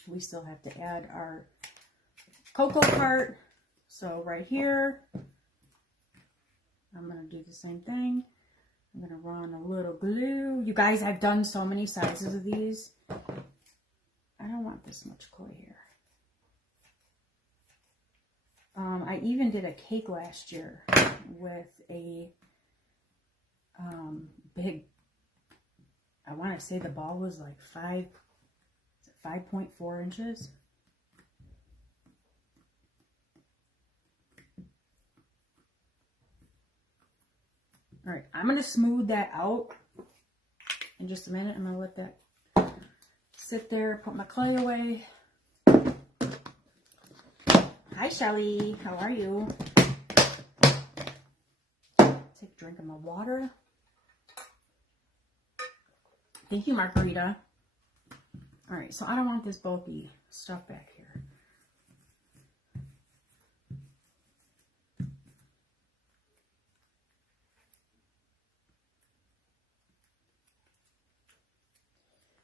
We still have to add our cocoa part. So right here, I'm going to do the same thing. I'm going to run a little glue. You guys, I've done so many sizes of these. I don't want this much clay here. I even did a cake last year with a big, I want to say the ball was like 5.4 inches. All right, I'm going to smooth that out in just a minute. I'm going to let that sit there, put my clay away. Hi, Shelly. How are you? Take a drink of my water. Thank you, Margarita. All right, so I don't want this bulky stuff back here.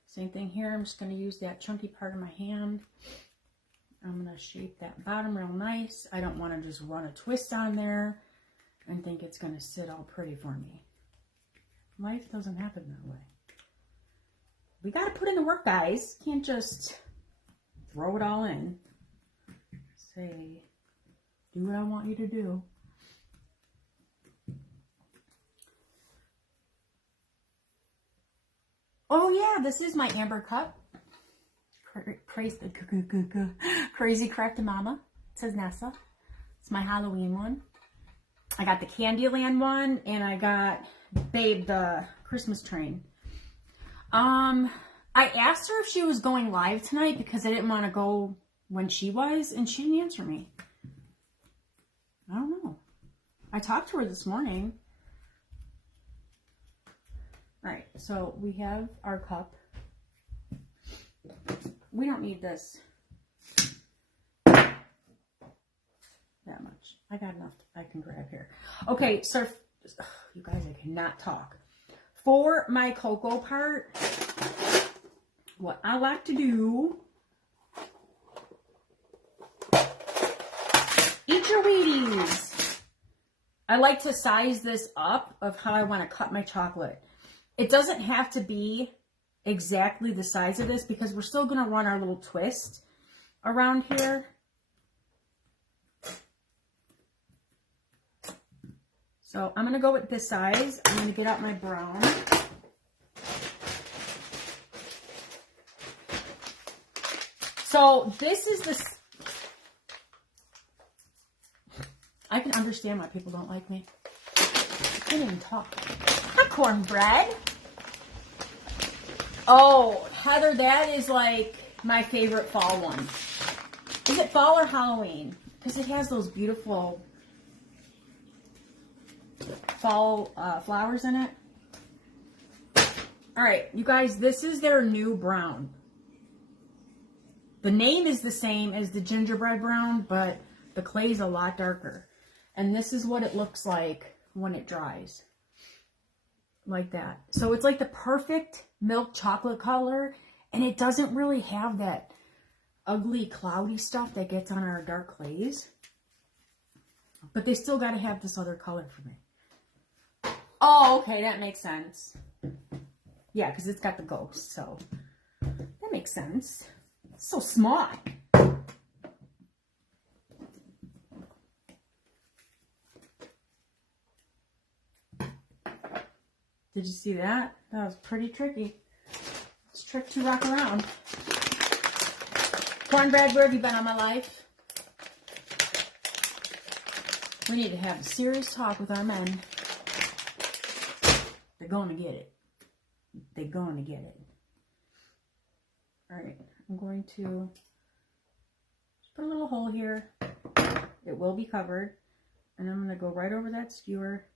Same thing here. I'm just going to use that chunky part of my hand. I'm going to shape that bottom real nice. I don't want to just run a twist on there and think it's going to sit all pretty for me. Life doesn't happen that way. We got to put in the work, guys. Can't just throw it all in. Say, do what I want you to do. Oh yeah, this is my amber cup. Crazy correct mama. It says Nessa. It's my Halloween one. I got the Candyland one, and I got Babe the Christmas train. I asked her if she was going live tonight because I didn't want to go when she was, and she didn't answer me. I don't know. I talked to her this morning. All right, so we have our cup. We don't need this that much. I got enough I can grab here. Okay, so you guys, I cannot talk. For my cocoa part, what I like to do, eat your Wheaties. I like to size this up of how I want to cut my chocolate. It doesn't have to be exactly the size of this because we're still going to run our little twist around here. So I'm going to go with this size. I'm going to get out my brown. So this is the... I can understand why people don't like me. I can't even talk. Not cornbread. Oh, Heather, that is like my favorite fall one. Is it fall or Halloween? Because it has those beautiful fall flowers in it. All right, you guys, this is their new brown. The name is the same as the gingerbread brown, but the clay is a lot darker. And this is what it looks like when it dries. Like that. So it's like the perfect milk chocolate color, and it doesn't really have that ugly cloudy stuff that gets on our dark clays. But they still got to have this other color for me. Oh, okay, that makes sense. Yeah, because it's got the ghost, so that makes sense. So smart. Did you see that? That was pretty tricky. It's a trick to rock around. Cornbread, where have you been all my life? We need to have a serious talk with our men. They're going to get it. They're going to get it. All right, I'm going to just put a little hole here. It will be covered. And I'm going to go right over that skewer,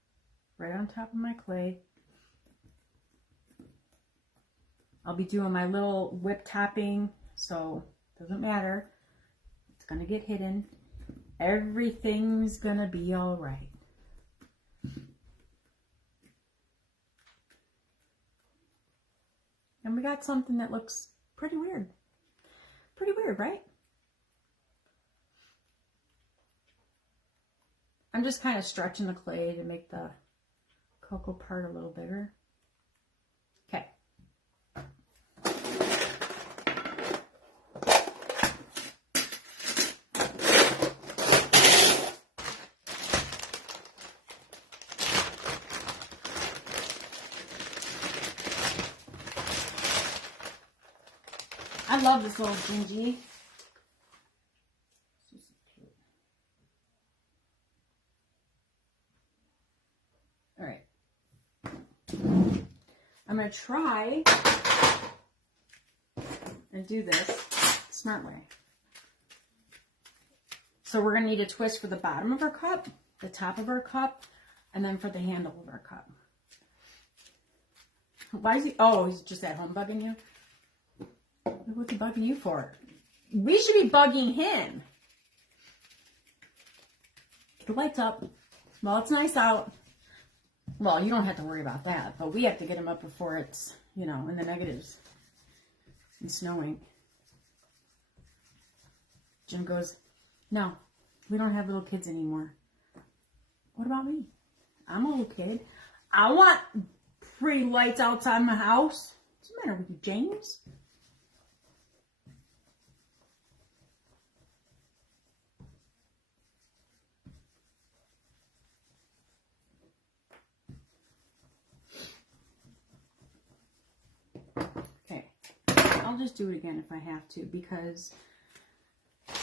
right on top of my clay. I'll be doing my little whip topping, so it doesn't matter. It's going to get hidden. Everything's going to be all right. And we got something that looks pretty weird. Pretty weird, right? I'm just kind of stretching the clay to make the cocoa part a little bigger. Okay. I love this little Gingy. All right. I'm going to try and do this the smart way. So we're going to need a twist for the bottom of our cup, the top of our cup, and then for the handle of our cup. Why is he? Oh, he's just at home bugging you? What's he bugging you for? We should be bugging him. The light's up. Well, it's nice out. Well, you don't have to worry about that, but we have to get him up before it's, you know, in the negatives and snowing. Jim goes, no, we don't have little kids anymore. What about me? I'm a little kid. I want pretty lights outside my house. What's the matter with you, James? Okay, I'll just do it again if I have to, because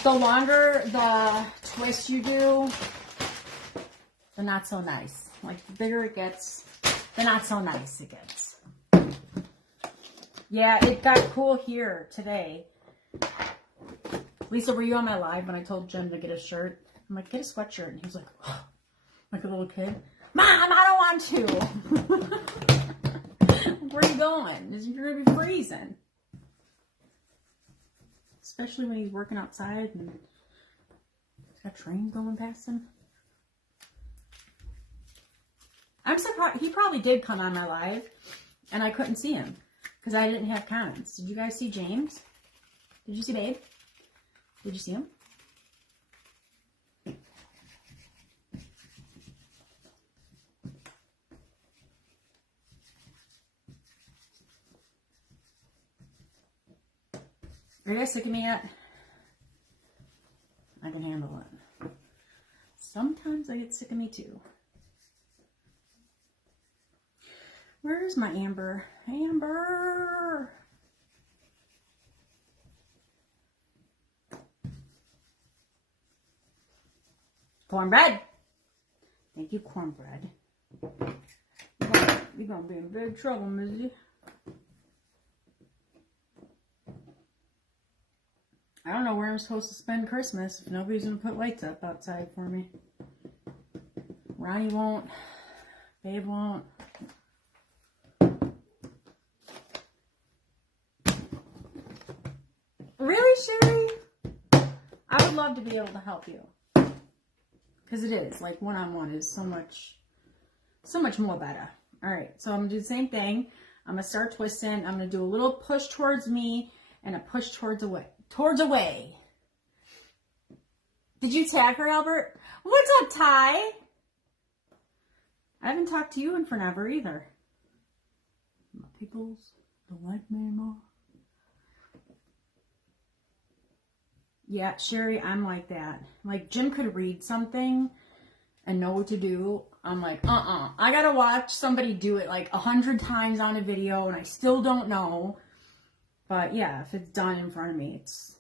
the longer the twist you do, the not so nice. Like, the bigger it gets, the not so nice it gets. Yeah, it got cool here today. Lisa, were you on my live when I told Jim to get a shirt? I'm like, get a sweatshirt. And he was like, oh, like a little kid. Mom, I don't want to. Where are you going? You're going to be freezing. Especially when he's working outside and he's got trains going past him. I'm surprised. He probably did come on my live and I couldn't see him because I didn't have comments. Did you guys see James? Did you see Babe? Did you see him? Are you guys sick of me yet? I can handle it. Sometimes I get sick of me too. Where's my Amber? Amber! Cornbread! Thank you, cornbread. You're gonna be in big trouble, Missy. I don't know where I'm supposed to spend Christmas if nobody's gonna put lights up outside for me. Ronnie won't. Babe won't. Really, Sherry? I would love to be able to help you. Because it is, like, one-on-one is so much more better. All right, so I'm going to do the same thing. I'm going to start twisting. I'm going to do a little push towards me and a push towards away. Did you tag her, Albert? What's up, Ty? I haven't talked to you in forever either. My peoples don't like me anymore. Yeah, Sherry, I'm like that. Like, Jim could read something and know what to do. I'm like, I gotta watch somebody do it like 100 times on a video and I still don't know. But yeah, if it's done in front of me, it's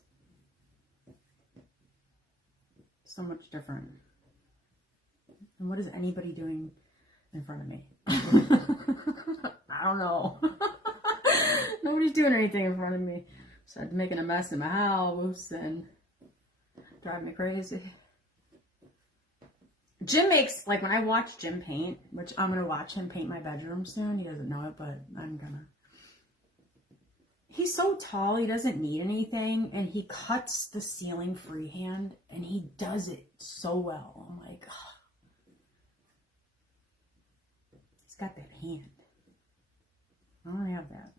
so much different. And what is anybody doing in front of me? I don't know. Nobody's doing anything in front of me. Besides making a mess in my house and driving me crazy. Jim makes, like, when I watch Jim paint, which I'm going to watch him paint my bedroom soon. He doesn't know it, but I'm going to. He's so tall, he doesn't need anything, and he cuts the ceiling freehand, and he does it so well. I'm like, oh. He's got that hand. I don't have that.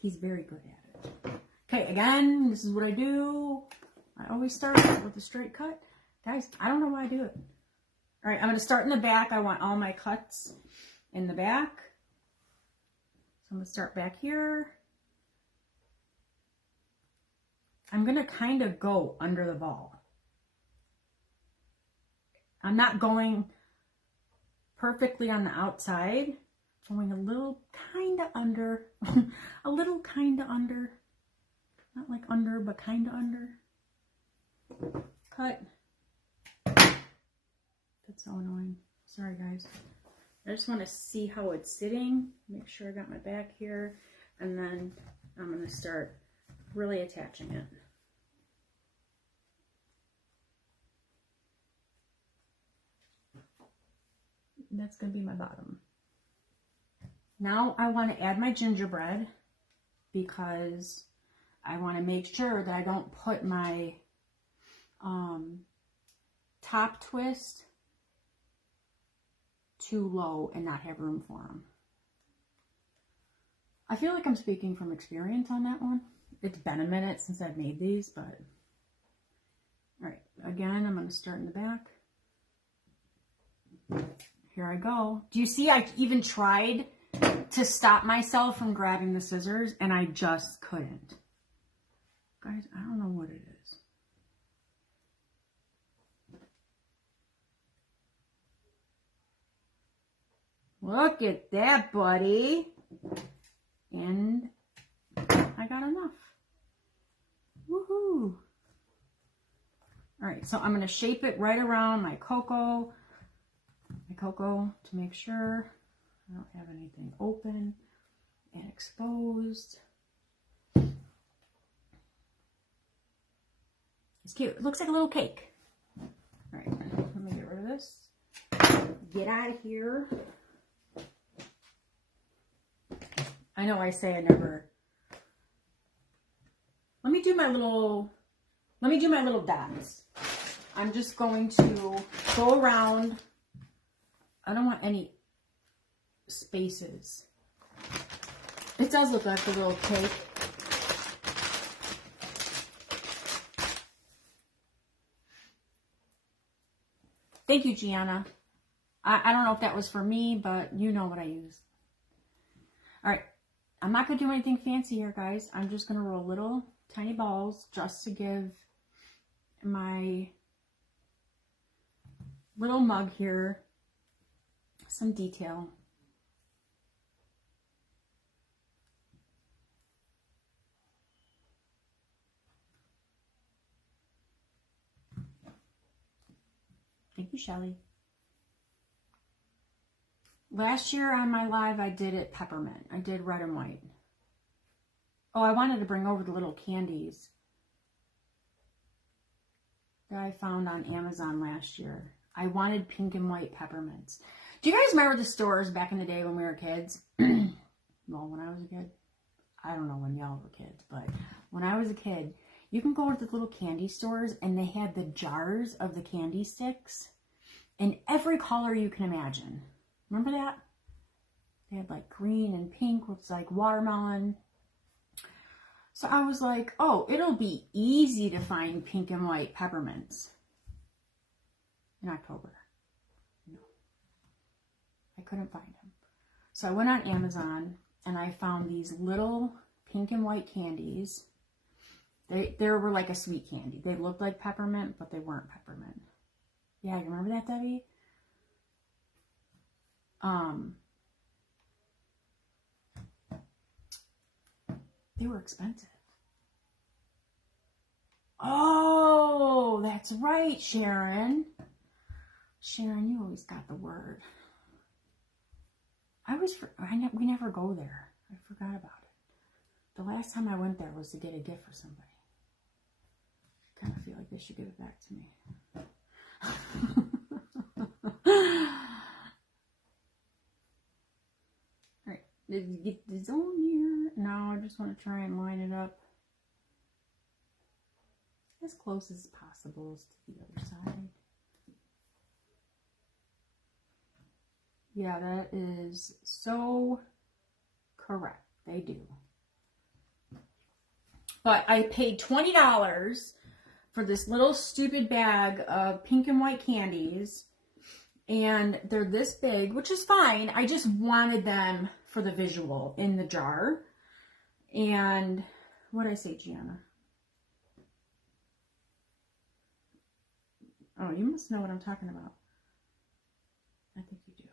He's very good at it. Okay, again, this is what I do. I always start with a straight cut. Guys, I don't know why I do it. All right, I'm going to start in the back. I want all my cuts in the back. So I'm going to start back here. I'm going to kind of go under the ball. I'm not going perfectly on the outside. Going a little kind of under. A little kind of under. Not like under, but kind of under. Cut. That's so annoying. Sorry, guys. I just want to see how it's sitting. Make sure I got my back here. And then I'm going to start really attaching it. That's going to be my bottom. Now I want to add my gingerbread because I want to make sure that I don't put my top twist too low and not have room for them. I feel like I'm speaking from experience on that one. It's been a minute since I've made these, but all right, again, I'm going to start in the back. Here I go. Do you see I even tried to stop myself from grabbing the scissors and I just couldn't. Guys, I don't know what it is. Look at that, buddy. And I got enough. Woohoo. All right, so I'm going to shape it right around my cocoa to make sure I don't have anything open and exposed. It's cute. It looks like a little cake. All right, let me get rid of this. Get out of here. I know I say I never. Let me do my little dots. I'm just going to go around. I don't want any spaces. It does look like a little cake. Thank you, Gianna. I don't know if that was for me, but you know what I use. All right. I'm not going to do anything fancy here, guys. I'm just going to roll little tiny balls just to give my little mug here some detail. Thank you, Shelly. Last year on my live, I did it peppermint. I did red and white. Oh, I wanted to bring over the little candies that I found on Amazon last year. I wanted pink and white peppermints. Do you guys remember the stores back in the day when we were kids? Well, when I was a kid. I don't know when y'all were kids, but when I was a kid, you can go to the little candy stores and they had the jars of the candy sticks in every color you can imagine. Remember that? They had like green and pink with like watermelon. So I was like, oh, it'll be easy to find pink and white peppermints in October. No, I couldn't find them. So I went on Amazon and I found these little pink and white candies. They were like a sweet candy. They looked like peppermint, but they weren't peppermint. Yeah, you remember that, Debbie? They were expensive. Oh, that's right, Sharon. Sharon, you always got the word. We never go there. I forgot about it. The last time I went there was to get a gift for somebody. I kind of feel like they should give it back to me. All right, did you get the zone here? No, I just want to try and line it up as close as possible to the other side. Yeah, that is so correct. They do. But I paid $20 for this little stupid bag of pink and white candies. And they're this big, which is fine. I just wanted them for the visual in the jar. And what did I say, Gianna? Oh, you must know what I'm talking about. I think you do.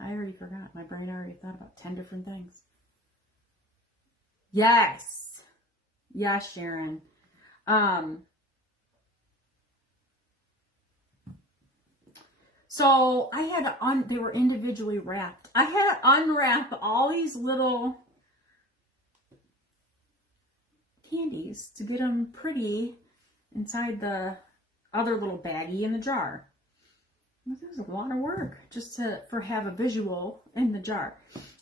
I already forgot. My brain already thought about 10 different things. Yes. Yes, Sharon. So I had to they were individually wrapped. I had to unwrap all these little candies to get them pretty inside the other little baggie in the jar. There's a lot of work just to have a visual in the jar.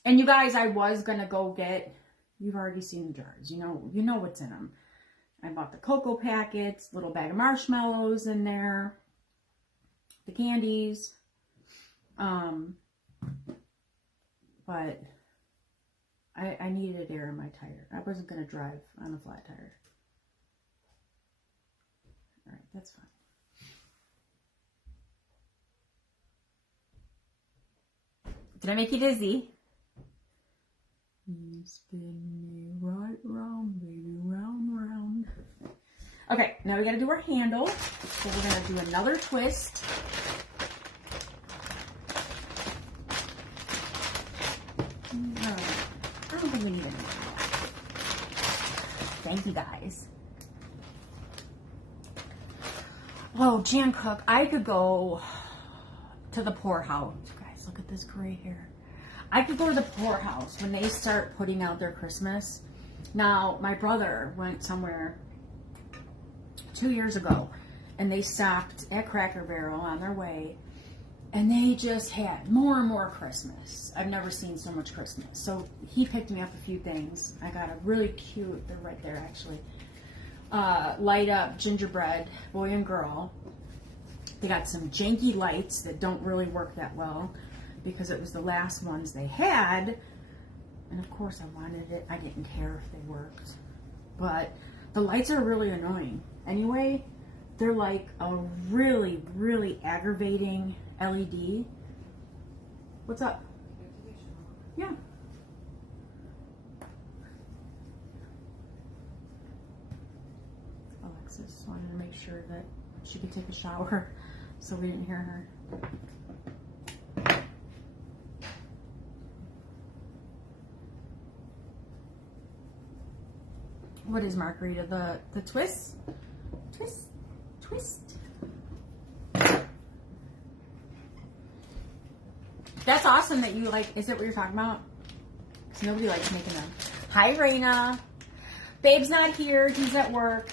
And you guys, I was gonna go get. You've already seen the jars. You know what's in them. I bought the cocoa packets, little bag of marshmallows in there, the candies. But I needed air in my tire. I wasn't gonna drive on a flat tire. All right, that's fine. Did I make you dizzy? You spin me right round, baby, round, round. Okay, now we gotta do our handle. So we're gonna do another twist. I don't think we need any more. Thank you, guys. Oh, Jan Cook, I could go to the poorhouse. Guys, look at this gray hair. I could go to the poorhouse when they start putting out their Christmas. Now, my brother went somewhere 2 years ago, and they stopped at Cracker Barrel on their way, and they just had more and more Christmas. I've never seen so much Christmas. So he picked me up a few things. I got a really cute, they're right there actually, light up gingerbread, boy and girl. They got some janky lights that don't really work that well because it was the last ones they had. And of course I wanted it. I didn't care if they worked. But the lights are really annoying. Anyway, they're like a really, really aggravating LED. What's up? Yeah. Alexis wanted to make sure that she could take a shower, so we didn't hear her. What is margarita? The twist? Twist? Twist? That's awesome that you like, is it what you're talking about? Because nobody likes making them. Hi, Raina. Babe's not here. He's at work.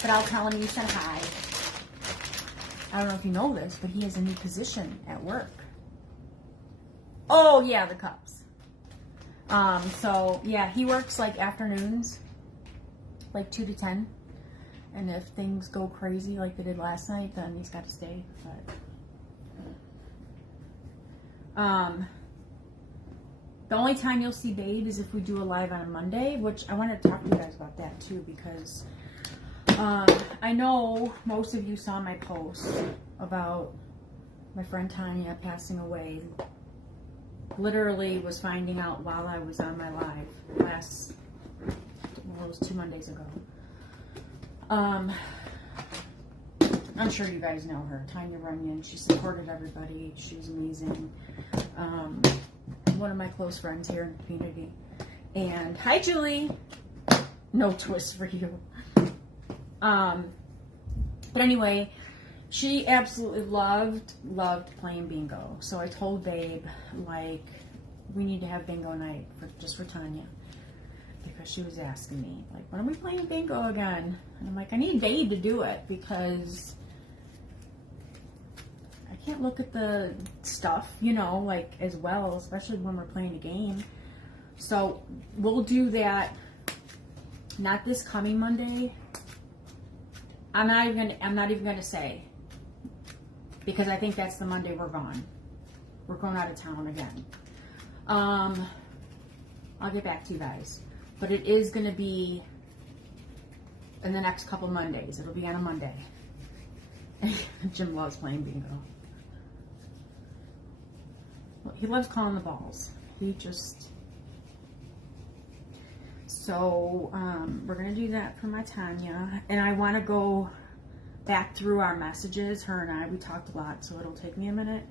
But I'll tell him you said hi. I don't know if you know this, but he has a new position at work. Oh, yeah, the cups. So, yeah, he works like afternoons, like 2 to 10. And if things go crazy like they did last night, then he's got to stay. But the only time you'll see Babe is if we do a live on a Monday, which I wanted to talk to you guys about that too, because I know most of you saw my post about my friend Tanya passing away. Literally was finding out while I was on my live it was 2 Mondays ago. I'm sure you guys know her, Tanya Runyon. She supported everybody. She was amazing. One of my close friends here in the community. And hi, Julie. No twist for you. But anyway, she absolutely loved playing bingo. So I told Babe, like, we need to have bingo night just for Tanya. Because she was asking me, like, when are we playing bingo again? And I'm like, I need Babe to do it because I can't look at the stuff, you know, like, as well, especially when we're playing a game. So we'll do that, not this coming Monday. I'm not even gonna say, because I think that's the Monday we're gone. We're going out of town again. I'll get back to you guys, but it is gonna be in the next couple Mondays. It'll be on a Monday. Jim loves playing bingo. Well, he loves calling the balls. So, we're going to do that for my Tanya. And I want to go back through our messages. Her and I, we talked a lot, so it'll take me a minute.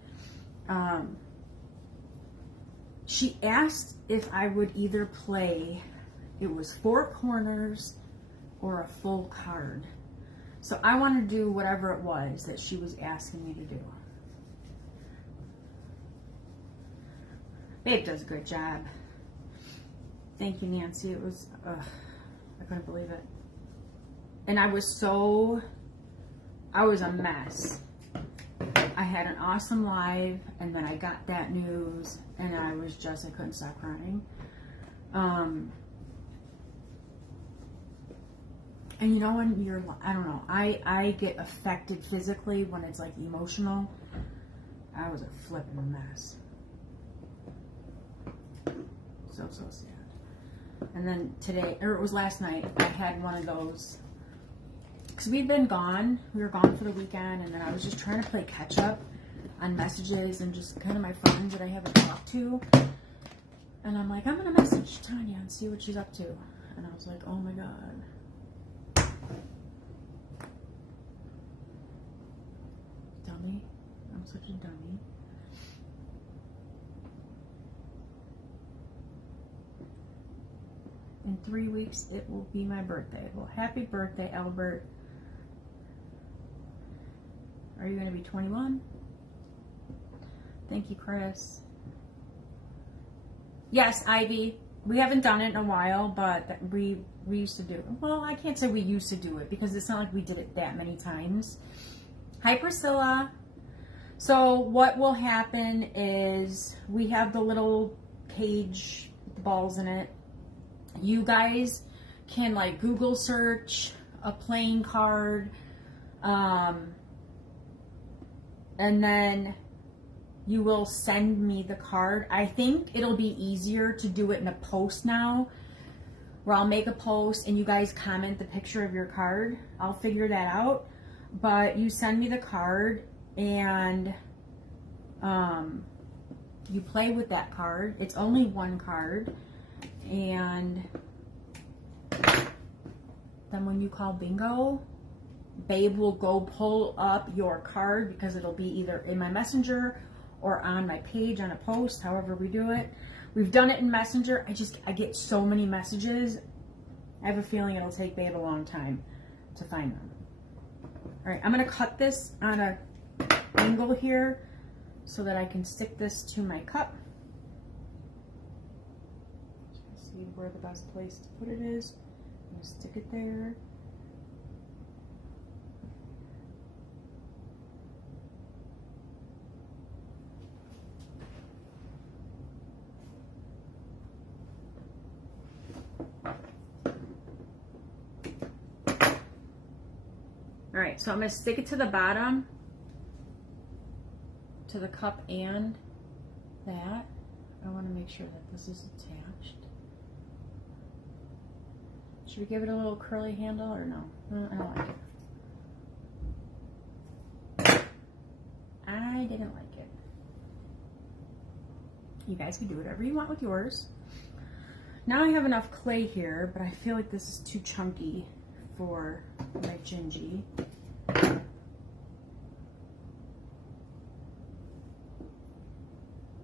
She asked if I would either play, it was 4 corners or a full card. So I want to do whatever it was that she was asking me to do. Babe does a great job. Thank you, Nancy. It was, I couldn't believe it. And I was a mess. I had an awesome live, and then I got that news, and I couldn't stop crying. And you know when you're, I don't know, I get affected physically when it's like emotional. I was a flipping mess. So sad. And then today, or it was last night, I had one of those, because we were gone for the weekend, and then I was just trying to play catch up on messages and just kind of my friends that I haven't talked to. And I'm like, I'm going to message Tanya and see what she's up to. And I was like, oh my God. Dummy. I'm such a dummy. In 3 weeks, it will be my birthday. Well, happy birthday, Albert. Are you going to be 21? Thank you, Chris. Yes, Ivy. We haven't done it in a while, but we used to do it. Well, I can't say we used to do it because it's not like we did it that many times. Hi, Priscilla. So what will happen is we have the little page with the balls in it. You guys can like Google search a playing card, and then you will send me the card. I think it'll be easier to do it in a post now, where I'll make a post and you guys comment the picture of your card. I'll figure that out, but you send me the card, and you play with that card. It's only one card. And then when you call bingo, Babe will go pull up your card because it'll be either in my messenger or on my page on a post, however we do it. We've done it in Messenger. I get so many messages. I have a feeling it'll take Babe a long time to find them. All right, I'm going to cut this on an angle here so that I can stick this to my cup. See where the best place to put it is. I'm going to stick it there. All right, so I'm going to stick it to the bottom, to the cup and that. I want to make sure that this is attached. Should we give it a little curly handle or no? No, I don't like it. I didn't like it. You guys can do whatever you want with yours. Now I have enough clay here, but I feel like this is too chunky for my Gingy.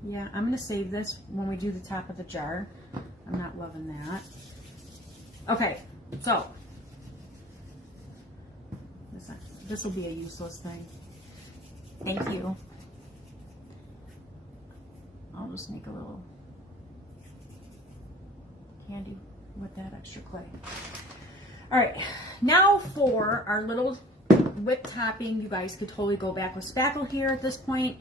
Yeah, I'm going to save this when we do the top of the jar. I'm not loving that. Okay, so this will be a useless thing. Thank you. I'll just make a little candy with that extra clay. All right, now for our little whipped topping. You guys could totally go back with spackle here at this point,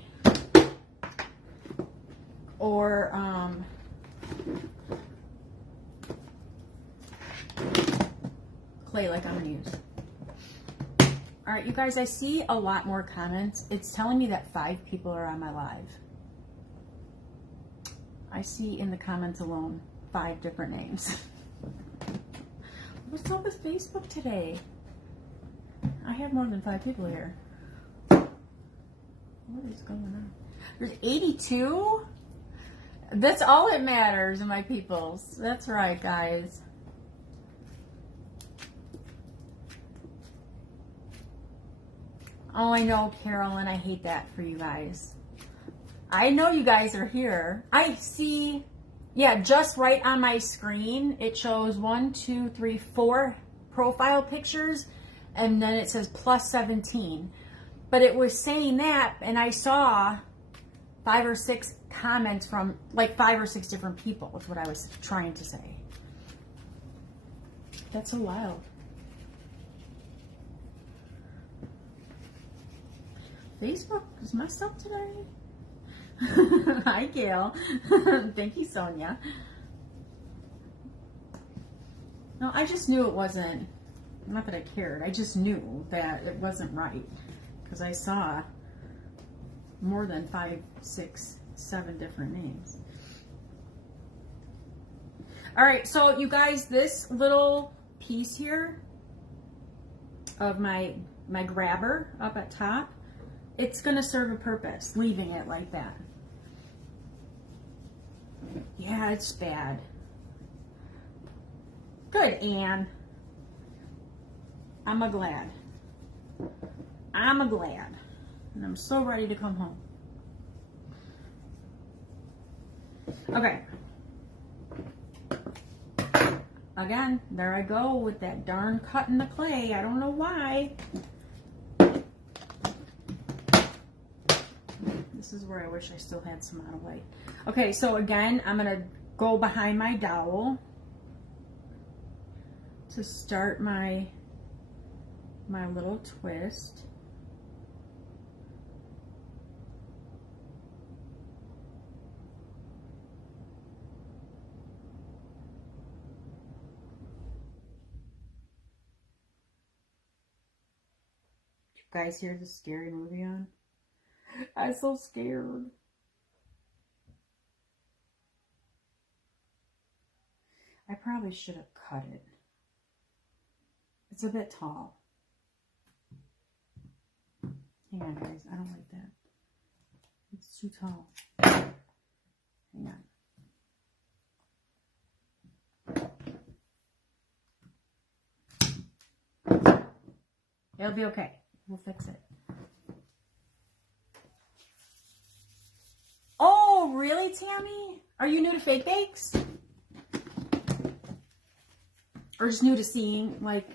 or clay like I'm gonna use. All right, you guys, I see a lot more comments. It's telling me that 5 people are on my live. I see in the comments alone 5 different names. What's up with Facebook today? I have more than 5 people here. What is going on? There's 82? That's all that matters, my peoples. That's right, guys. Oh, I know, Carolyn. I hate that for you guys. I know you guys are here. I see, yeah, just right on my screen, it shows 1, 2, 3, 4 profile pictures, and then it says plus 17. But it was saying that, and I saw 5 or 6 comments from like 5 or 6 different people, is what I was trying to say. That's so wild. Facebook is messed up today. Hi, Gail. Thank you, Sonia. No, I just knew it wasn't, not that I cared, I just knew that it wasn't right. Because I saw more than 5, 6, 7 different names. All right, so you guys, this little piece here of my grabber up at top, it's going to serve a purpose, leaving it like that. Yeah, it's bad. Good, Anne. I'm glad. I'm glad. And I'm so ready to come home. Okay. Again, there I go with that darn cut in the clay. I don't know why. This is where I wish I still had some out of light. Okay, so again, I'm going to go behind my dowel to start my little twist. You guys hear the scary movie on? I'm so scared. I probably should have cut it. It's a bit tall. Hang on, guys. I don't like that. It's too tall. It'll be okay. We'll fix it. Oh, really, Tammy? Are you new to fake bakes? Or just new to seeing, like,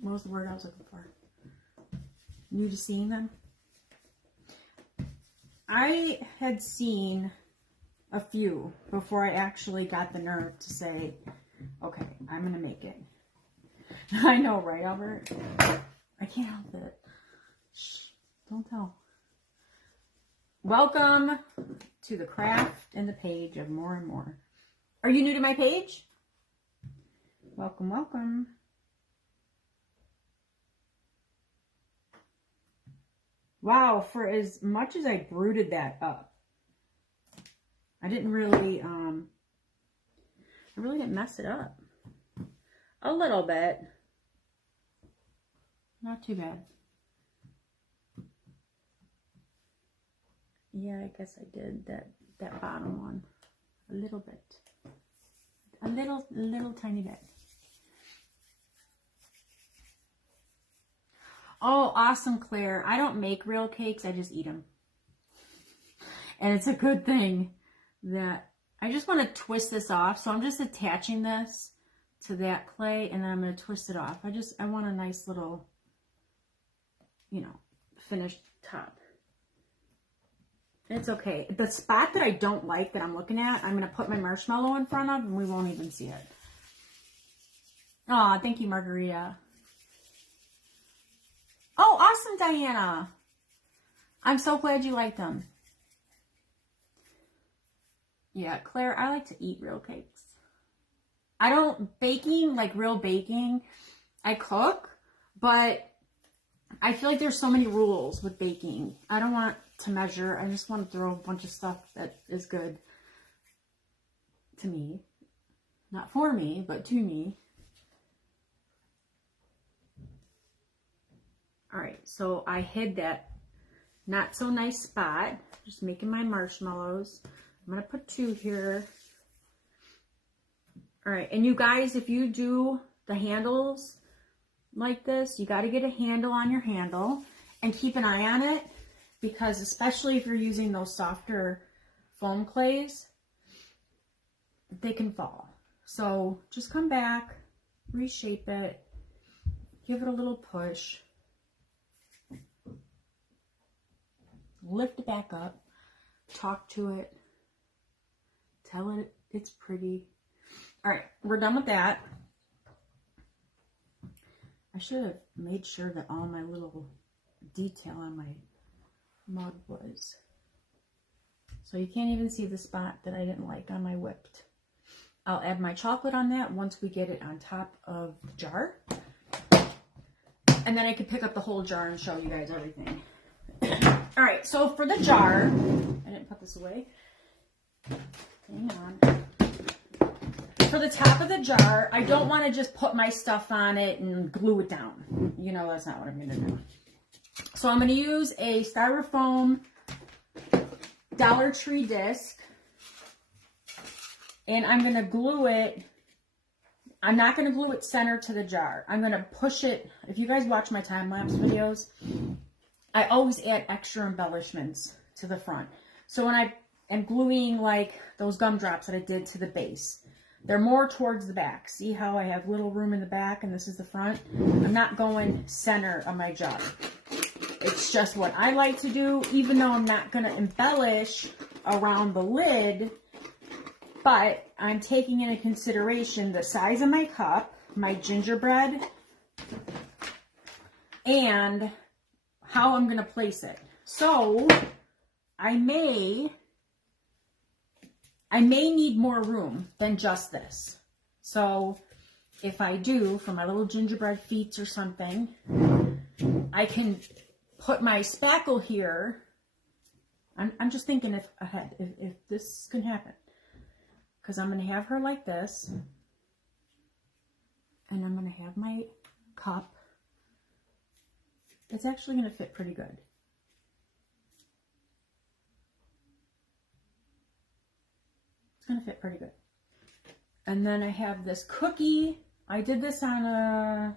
what was the word I was looking for? New to seeing them? I had seen a few before I actually got the nerve to say, okay, I'm going to make it. I know, right, Albert? I can't help it. Shh, don't tell. Welcome to the craft and the page of more and more. Are you new to my page? Welcome, welcome. Wow, for as much as I brooded that up, I didn't really, I really didn't mess it up. A little bit. Not too bad. Yeah, I guess I did that bottom one. A little bit. A little tiny bit. Oh, awesome, Claire. I don't make real cakes. I just eat them. And it's a good thing that I just want to twist this off. So I'm just attaching this to that clay and then I'm going to twist it off. I want a nice little, you know, finished top. It's okay. The spot that I don't like that I'm looking at, I'm going to put my marshmallow in front of and we won't even see it. Aw, thank you, Margarita. Oh, awesome, Diana. I'm so glad you liked them. Yeah, Claire, I like to eat real cakes. I don't, baking, like real baking, I cook, but I feel like there's so many rules with baking. I don't want to measure. I just want to throw a bunch of stuff that is good to me. Not for me, but to me. All right, so I hid that not so nice spot. Just making my marshmallows. I'm going to put 2 here. All right, and you guys, if you do the handles like this, you got to get a handle on your handle and keep an eye on it, because especially if you're using those softer foam clays, they can fall. So just come back, reshape it, give it a little push, lift it back up, talk to it, tell it it's pretty. All right, we're done with that. I should have made sure that all my little detail on my mug was. So you can't even see the spot that I didn't like on my whipped. I'll add my chocolate on that once we get it on top of the jar. And then I can pick up the whole jar and show you guys everything. All right, so for the jar, I didn't put this away. Hang on. For the top of the jar, I don't want to just put my stuff on it and glue it down. You know, that's not what I'm going to do. So I'm going to use a styrofoam Dollar Tree disc. And I'm going to glue it. I'm not going to glue it center to the jar. I'm going to push it. If you guys watch my time-lapse videos, I always add extra embellishments to the front. So when I am gluing like those gumdrops that I did to the base, they're more towards the back. See how I have little room in the back and this is the front? I'm not going center of my jar. It's just what I like to do, even though I'm not going to embellish around the lid. But I'm taking into consideration the size of my cup, my gingerbread, and how I'm going to place it. So I may need more room than just this. So if I do, for my little gingerbread feet or something, I can put my spackle here. I'm just thinking ahead, if this can happen. Because I'm going to have her like this. And I'm going to have my cup. It's actually going to fit pretty good. Gonna fit pretty good. And then I have this cookie. I did this on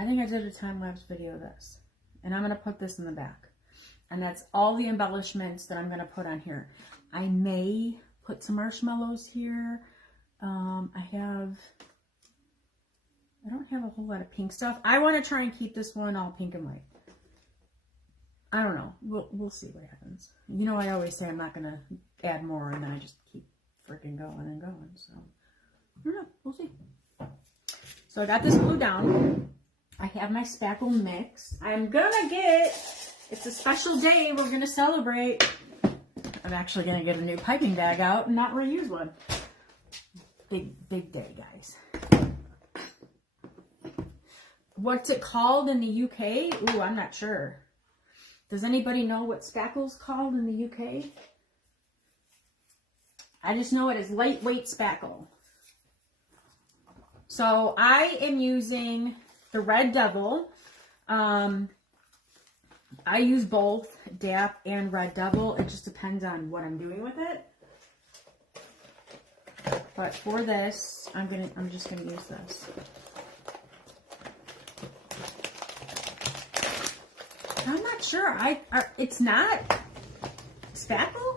I think I did a time-lapse video of this. And I'm going to put this in the back. And that's all the embellishments that I'm going to put on here. I may put some marshmallows here. I don't have a whole lot of pink stuff. I want to try and keep this one all pink and white. I don't know. We'll see what happens. You know, I always say I'm not going to add more, and then I just keep freaking going and going. So, I don't know. We'll see. So I got this glue down. I have my spackle mix. I'm going to get, it's a special day. We're going to celebrate. I'm actually going to get a new piping bag out and not reuse one. Big day, guys. What's it called in the UK? Ooh, I'm not sure. Does anybody know what spackle's called in the UK? I just know it is lightweight spackle. So I am using the Red Devil. I use both DAP and Red Devil. It just depends on what I'm doing with it. But for this, I'm just gonna use this. I'm not sure. It's not spackle.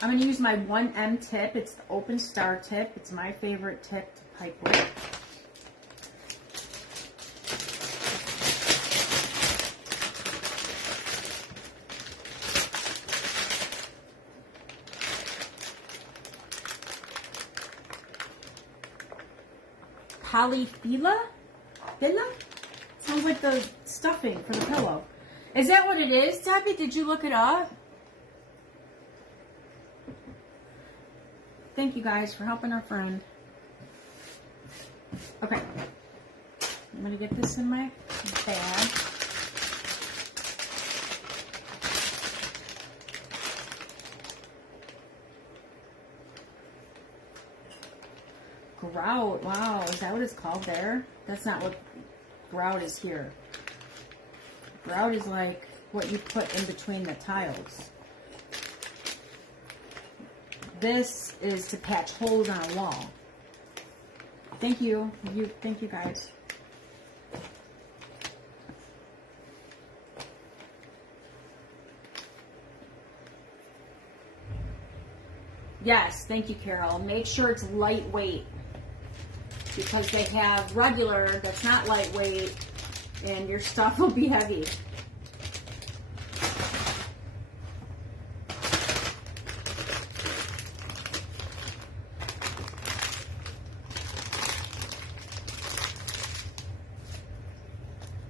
I'm going to use my 1M tip. It's the open star tip. It's my favorite tip to pipe with. Polyfilla? Sounds like the stuffing for the pillow. Is that what it is, Debbie? Did you look it up? Thank you guys for helping our friend. Okay. I'm going to get this in my bag. Grout. Wow. Is that what it's called there? That's not what grout is here. Grout is like what you put in between the tiles. This is to patch holes on a wall. Thank you. Thank you guys. Yes, thank you, Carol. Make sure it's lightweight, because they have regular that's not lightweight, and your stuff will be heavy.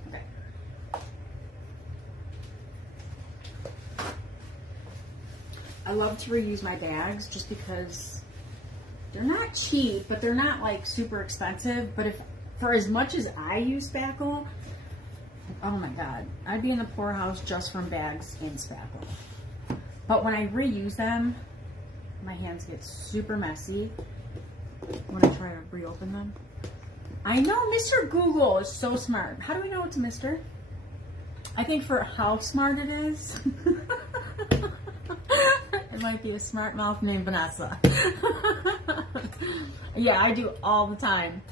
Okay. I love to reuse my bags just because they're not cheap, but they're not like super expensive. But for as much as I use spackle, oh my God, I'd be in the poorhouse just from bags and spackle. But when I reuse them, my hands get super messy when I try to reopen them. I know Mr. Google is so smart. How do we know it's Mr.? I think for how smart it is, it might be a smart mouth named Vanessa. Yeah, I do all the time.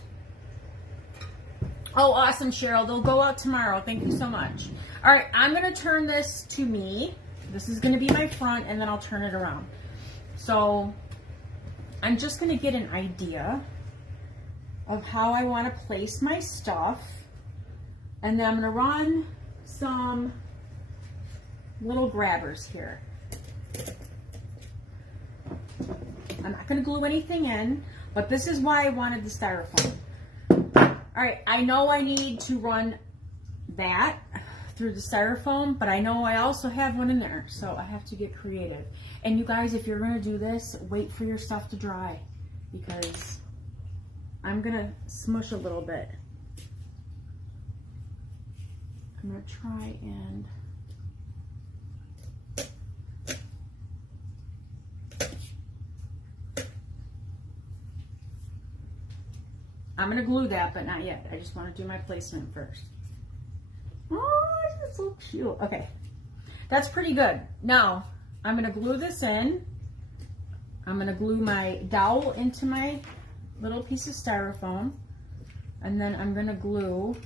Oh, awesome, Cheryl. They'll go out tomorrow. Thank you so much. All right, I'm going to turn this to me. This is going to be my front, and then I'll turn it around. So I'm just going to get an idea of how I want to place my stuff. And then I'm going to run some little grabbers here. I'm not going to glue anything in, but this is why I wanted the styrofoam. All right, I know I need to run that through the styrofoam, but I know I also have one in there, so I have to get creative. And you guys, if you're going to do this, wait for your stuff to dry, because I'm going to smush a little bit. I'm going to try and... I'm going to glue that, but not yet. I just want to do my placement first. Oh, that's so cute. Okay, that's pretty good. Now, I'm going to glue this in. I'm going to glue my dowel into my little piece of styrofoam, and then I'm gonna glue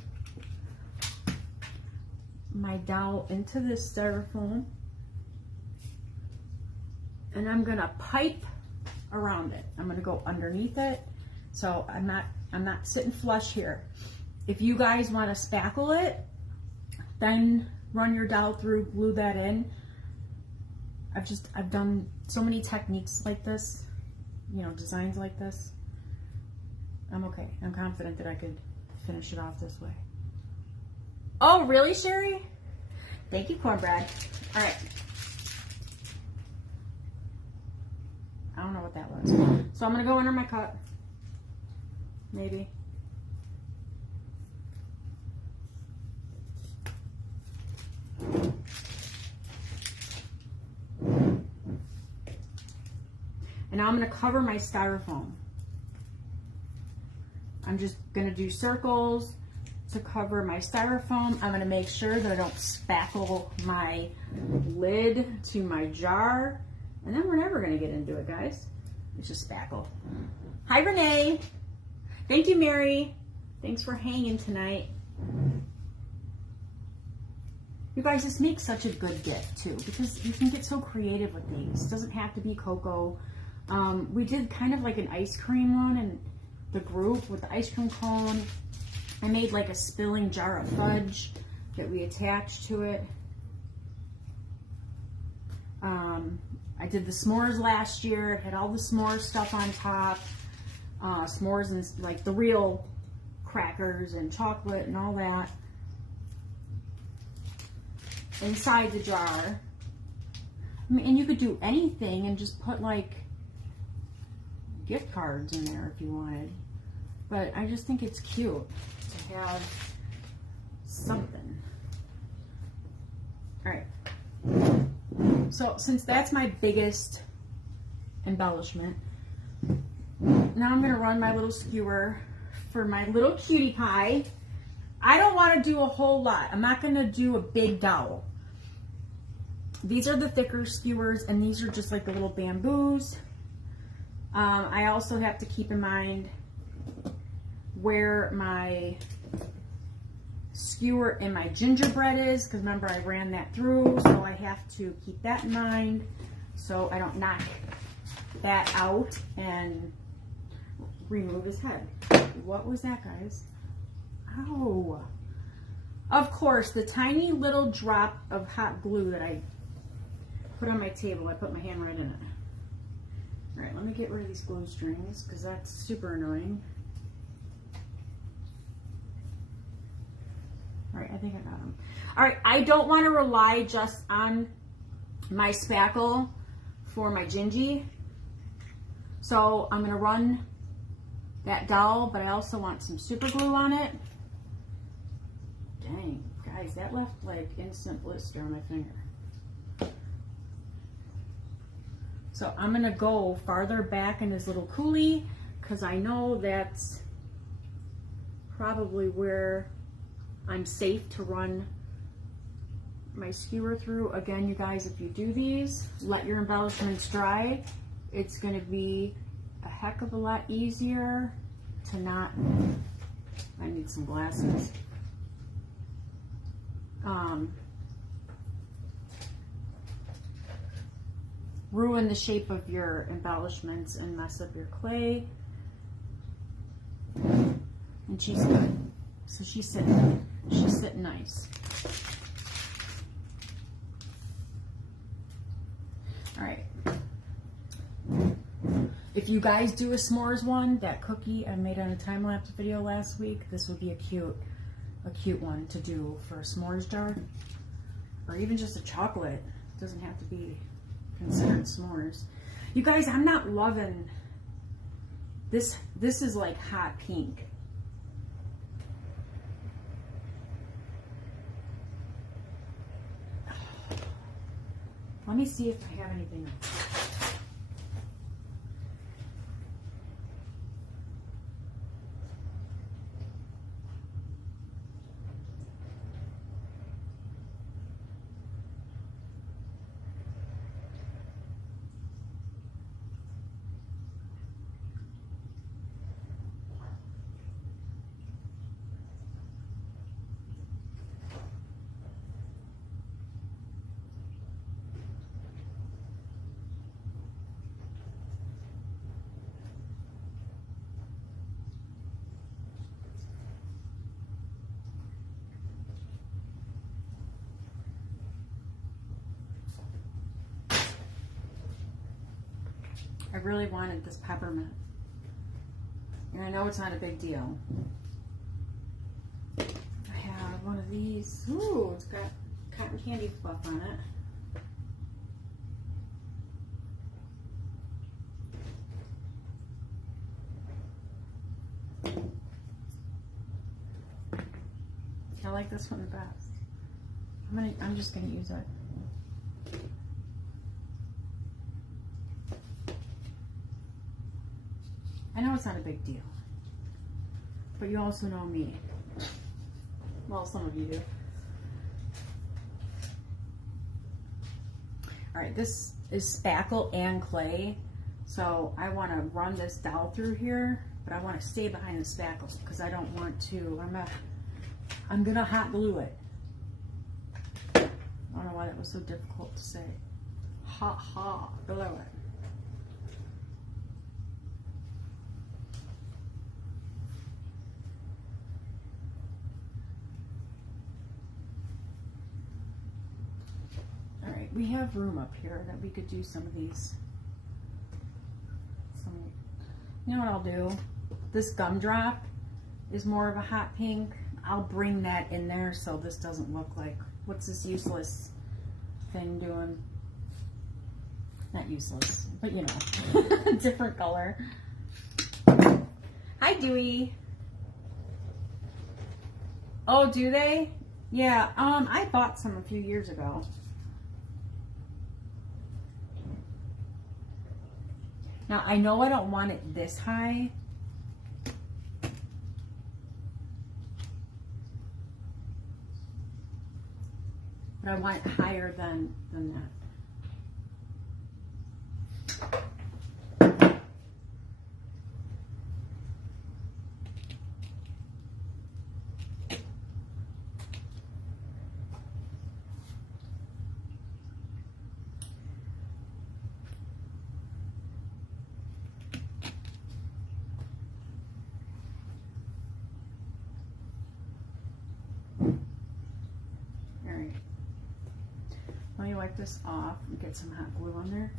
my dowel into this styrofoam, and I'm gonna pipe around it. I'm gonna go underneath it, so I'm not sitting flush here. If you guys want to spackle it, then run your dowel through, glue that in. I've done so many techniques like this, you know, designs like this. I'm okay. I'm confident that I could finish it off this way. Oh, really, Sherry? Thank you, cornbread. All right. I don't know what that was. So I'm going to go under my cup. Maybe. And now I'm going to cover my styrofoam. I'm just going to do circles to cover my styrofoam. I'm going to make sure that I don't spackle my lid to my jar. And then we're never going to get into it, guys. It's just spackle. Hi, Renee. Thank you, Mary. Thanks for hanging tonight. You guys, this makes such a good gift, too, because you can get so creative with these. It doesn't have to be cocoa. We did kind of like an ice cream one in the group with the ice cream cone. I made like a spilling jar of fudge that we attached to it. I did the s'mores last year. It had all the s'mores stuff on top. S'mores and like the real crackers and chocolate and all that inside the jar. I mean, and you could do anything and just put like gift cards in there if you wanted. But I just think it's cute to have something. All right. So since that's my biggest embellishment, now I'm going to run my little skewer for my little cutie pie. I don't want to do a whole lot. I'm not going to do a big dowel. These are the thicker skewers, and these are just like the little bamboos. I also have to keep in mind where my skewer and my gingerbread is, because remember I ran that through, so I have to keep that in mind so I don't knock that out and remove his head. What was that, guys? Ow. Of course, the tiny little drop of hot glue that I put on my table, I put my hand right in it. All right, let me get rid of these glue strings because that's super annoying. All right, I think I got them. All right, I don't want to rely just on my spackle for my gingy. So I'm going to run that dowel, but I also want some super glue on it. Dang, guys, that left like instant blister on my finger. So I'm going to go farther back in this little coulis because I know that's probably where I'm safe to run my skewer through. Again, you guys, if you do these, let your embellishments dry. It's going to be a heck of a lot easier to not, I need some glasses. Ruin the shape of your embellishments and mess up your clay. And she's good. So she's sitting nice. All right. If you guys do a s'mores one, that cookie I made on a time-lapse video last week, this would be a cute one to do for a s'mores jar. Or even just a chocolate. It doesn't have to be considered s'mores. You guys, I'm not loving this. This is like hot pink. Let me see if I have anything else. I really wanted this peppermint. And I know it's not a big deal. I have one of these. Ooh, it's got cotton candy fluff on it. I like this one the best. I'm just gonna use it. I know it's not a big deal, but you also know me. Well, some of you do. All right, this is spackle and clay, so I want to run this dowel through here, but I want to stay behind the spackle because I don't want to. I'm gonna hot glue it. I don't know why that was so difficult to say. Hot glue it. All right, we have room up here that we could do some of these. You know what I'll do? This gumdrop is more of a hot pink. I'll bring that in there so this doesn't look like, what's this useless thing doing? Not useless, but you know, different color. Hi, Dewey. Oh, do they? Yeah, I bought some a few years ago. Now, I know I don't want it this high. But I want it higher than that. Let me wipe this off and get some hot glue on there.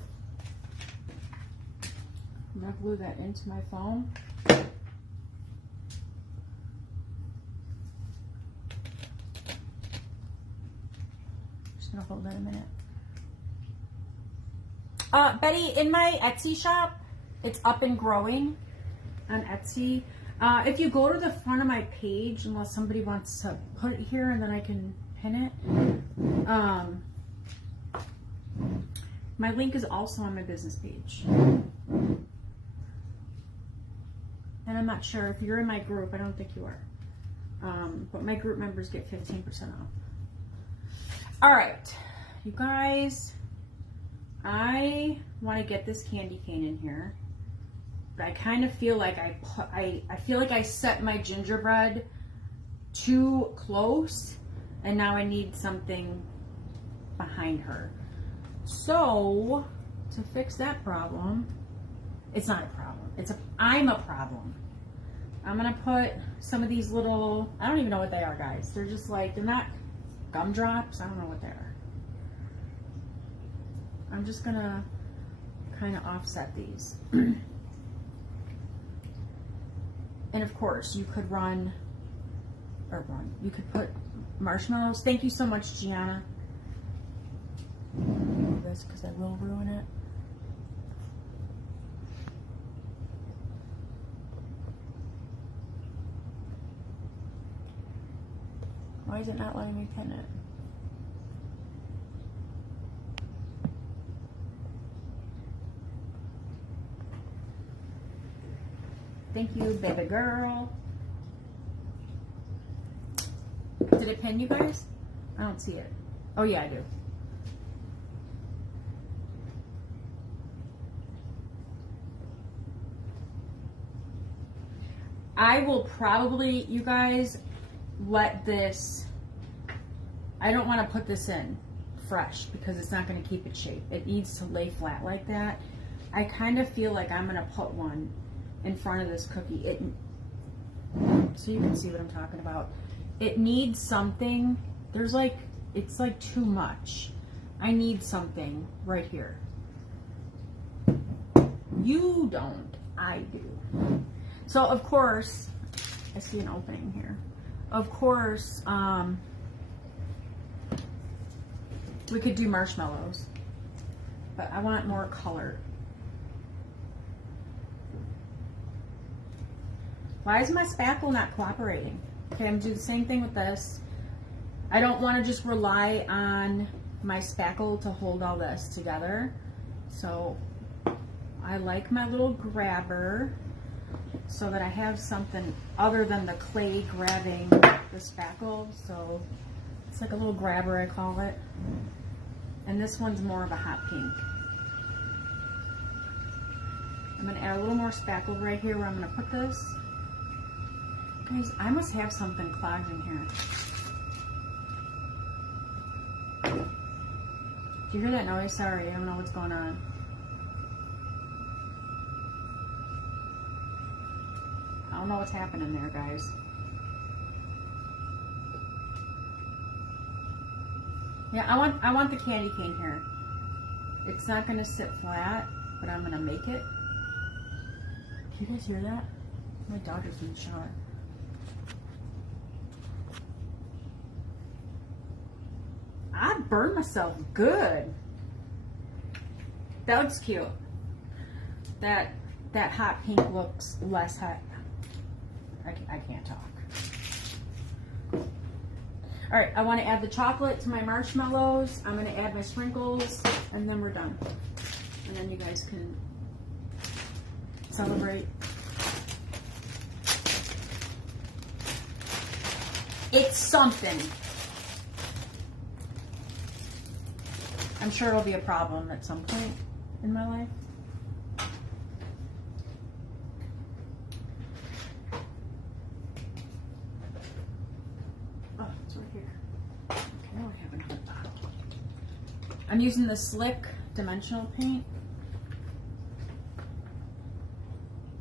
I'm going to glue that into my foam. Just going to hold that a minute. Betty, in my Etsy shop, it's up and growing on Etsy. If you go to the front of my page, unless somebody wants to put it here and then I can pin it. My link is also on my business page. And I'm not sure if you're in my group, I don't think you are. But my group members get 15% off. All right, you guys, I want to get this candy cane in here. But I kind of feel like I feel like I set my gingerbread too close, and now I need something behind her. So, to fix that problem, it's not a problem. I'm a problem. I'm gonna put some of these little, I don't even know what they are, guys. They're just like, they're not gumdrops. I don't know what they are. I'm just gonna kind of offset these. And of course, you could you could put marshmallows. Thank you so much, Gianna. This because I will ruin it. Why is it not letting me pin it? Thank you, baby girl. Did it pin, you guys? I don't see it. Oh yeah, I do. I will probably, you guys, let this, I don't want to put this in fresh because it's not going to keep its shape. It needs to lay flat like that. I kind of feel like I'm going to put one in front of this cookie. So you can see what I'm talking about. It needs something. There's like, it's like too much. I need something right here. You don't. I do. So, of course, I see an opening here. Of course, we could do marshmallows, but I want more color. Why is my spackle not cooperating? Okay, I'm gonna do the same thing with this. I don't want to just rely on my spackle to hold all this together. So I like my little grabber so that I have something other than the clay grabbing the spackle. So it's like a little grabber, I call it. And this one's more of a hot pink. I'm gonna add a little more spackle right here where I'm gonna put this. Guys, I must have something clogged in here. Do you hear that noise? Sorry, I don't know what's going on. I don't know what's happening there, guys. Yeah, I want the candy cane here. It's not gonna sit flat, but I'm gonna make it. Can you guys hear that? My daughter's being shot. I burned myself good. That looks cute. That hot pink looks less hot. I can't talk. All right, I want to add the chocolate to my marshmallows. I'm going to add my sprinkles, and then we're done. And then you guys can celebrate. It's something. I'm sure it'll be a problem at some point in my life. Oh, it's right here. Okay, now I have another bottle. I'm using the Slick dimensional paint.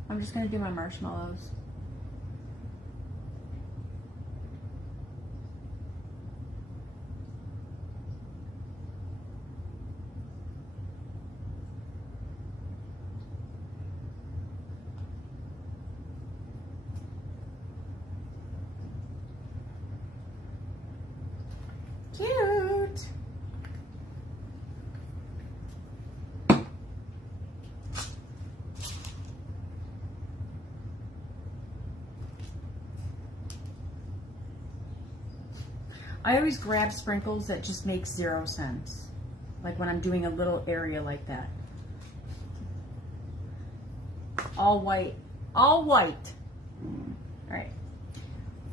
I'm just going to do my marshmallows. Cute. I always grab sprinkles that just make 0 sense. Like when I'm doing a little area like that. All white. All white. All right.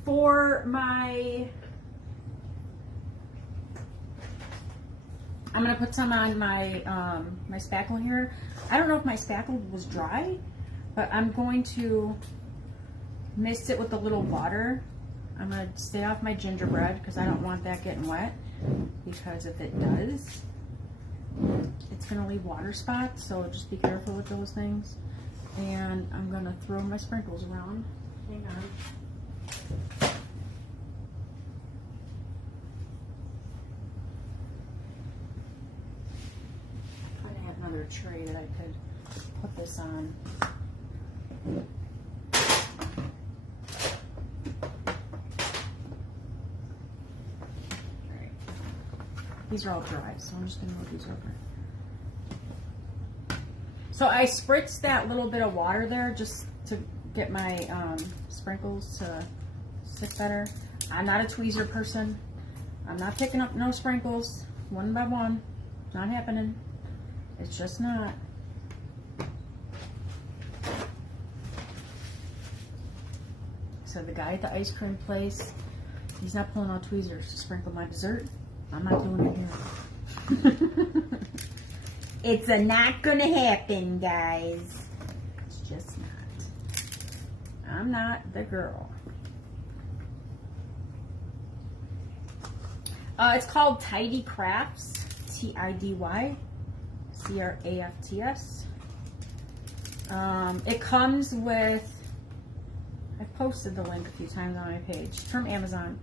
For my... I'm gonna put some on my my spackle here. I don't know if my spackle was dry, but I'm going to mix it with a little water. I'm gonna stay off my gingerbread because I don't want that getting wet, because if it does, it's gonna leave water spots, so just be careful with those things. And I'm gonna throw my sprinkles around. Hang on. Another tray that I could put this on. Alright. These are all dry, so I'm just going to move these over. So I spritzed that little bit of water there just to get my sprinkles to stick better. I'm not a tweezer person. I'm not picking up no sprinkles one by one. Not happening. It's just not. So the guy at the ice cream place, he's not pulling out tweezers to sprinkle my dessert. I'm not doing it here. It's not gonna happen, guys. It's just not. I'm not the girl. It's called Tidy Crafts. Tidy. Crafts. It comes with, I've posted the link a few times on my page, from Amazon.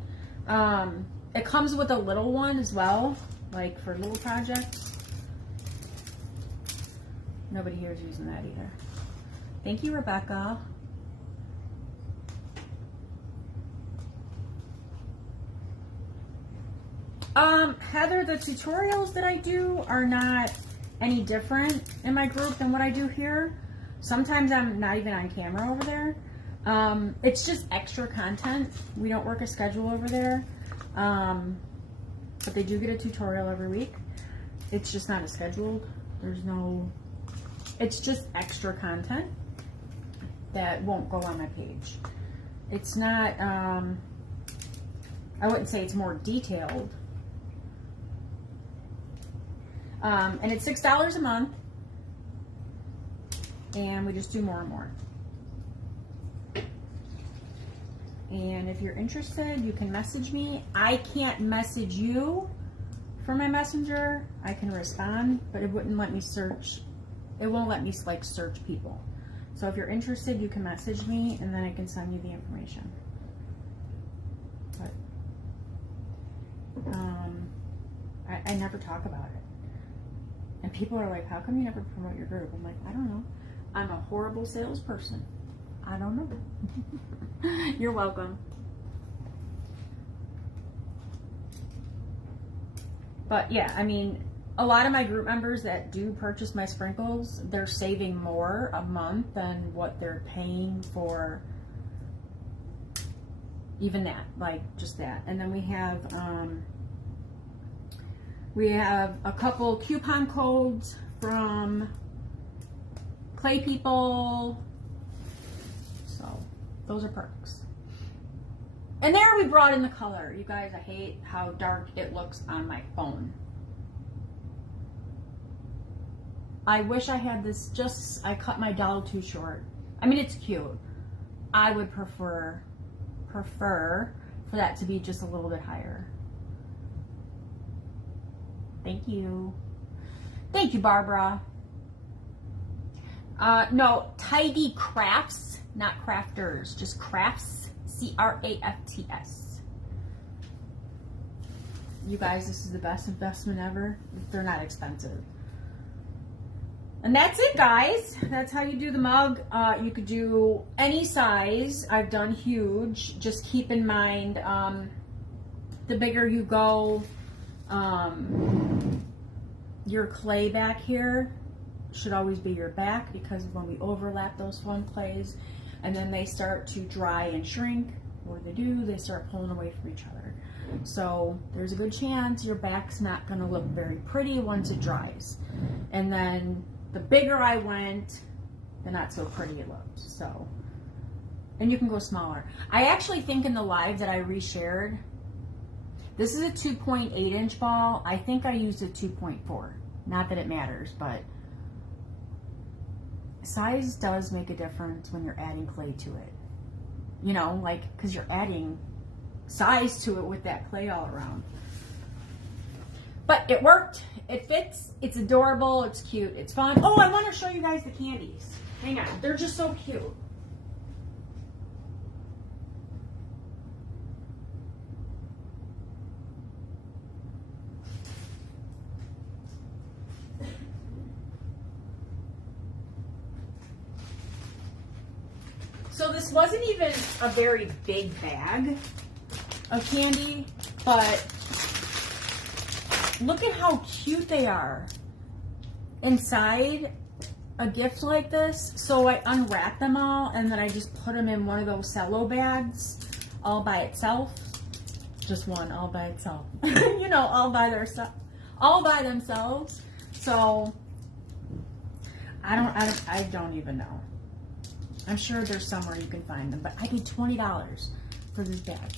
It comes with a little one as well, like for little projects. Nobody here is using that either. Thank you, Rebecca. Heather, the tutorials that I do are not any different in my group than what I do here. Sometimes I'm not even on camera over there. It's just extra content. We don't work a schedule over there. But they do get a tutorial every week. It's just not a scheduled. It's just extra content that won't go on my page. It's not, I wouldn't say it's more detailed. And it's $6 a month. And we just do more and more. And if you're interested, you can message me. I can't message you for my messenger. I can respond, but it wouldn't let me search. It won't let me like search people. So if you're interested, you can message me and then I can send you the information. But I never talk about it. And people are like, how come you never promote your group? I'm like, I don't know. I'm a horrible salesperson. I don't know. You're welcome. But yeah, I mean, a lot of my group members that do purchase my sprinkles, they're saving more a month than what they're paying for even that, like just that. And then we have a couple coupon codes from Clay People. So those are perks. And there we brought in the color. You guys, I hate how dark it looks on my phone. I wish I had this I cut my doll too short. I mean, it's cute. I would prefer for that to be just a little bit higher. Thank you. Thank you, Barbara. No, Tidy Crafts, not crafters, just crafts, C-R-A-F-T-S. You guys, this is the best investment ever. They're not expensive. And that's it, guys. That's how you do the mug. You could do any size. I've done huge. Just keep in mind, the bigger you go, your clay back here should always be your back, because when we overlap those foam clays and then they start to dry and shrink, what do? They start pulling away from each other. So there's a good chance your back's not going to look very pretty once it dries. And then the bigger I went, the not so pretty it looked. So, and you can go smaller. I actually think in the live that I reshared, this is a 2.8 inch ball. I think I used a 2.4. Not that it matters, but size does make a difference when you're adding clay to it. You know, like, because you're adding size to it with that clay all around. But it worked. It fits. It's adorable. It's cute. It's fun. Oh, I want to show you guys the candies. Hang on. They're just so cute. So this wasn't even a very big bag of candy, but look at how cute they are inside a gift like this. So I unwrap them all and then I just put them in one of those cello bags all by itself. Just one, all by itself. You know, all by themselves. So I don't even know. I'm sure there's somewhere you can find them, but I paid $20 for this bag.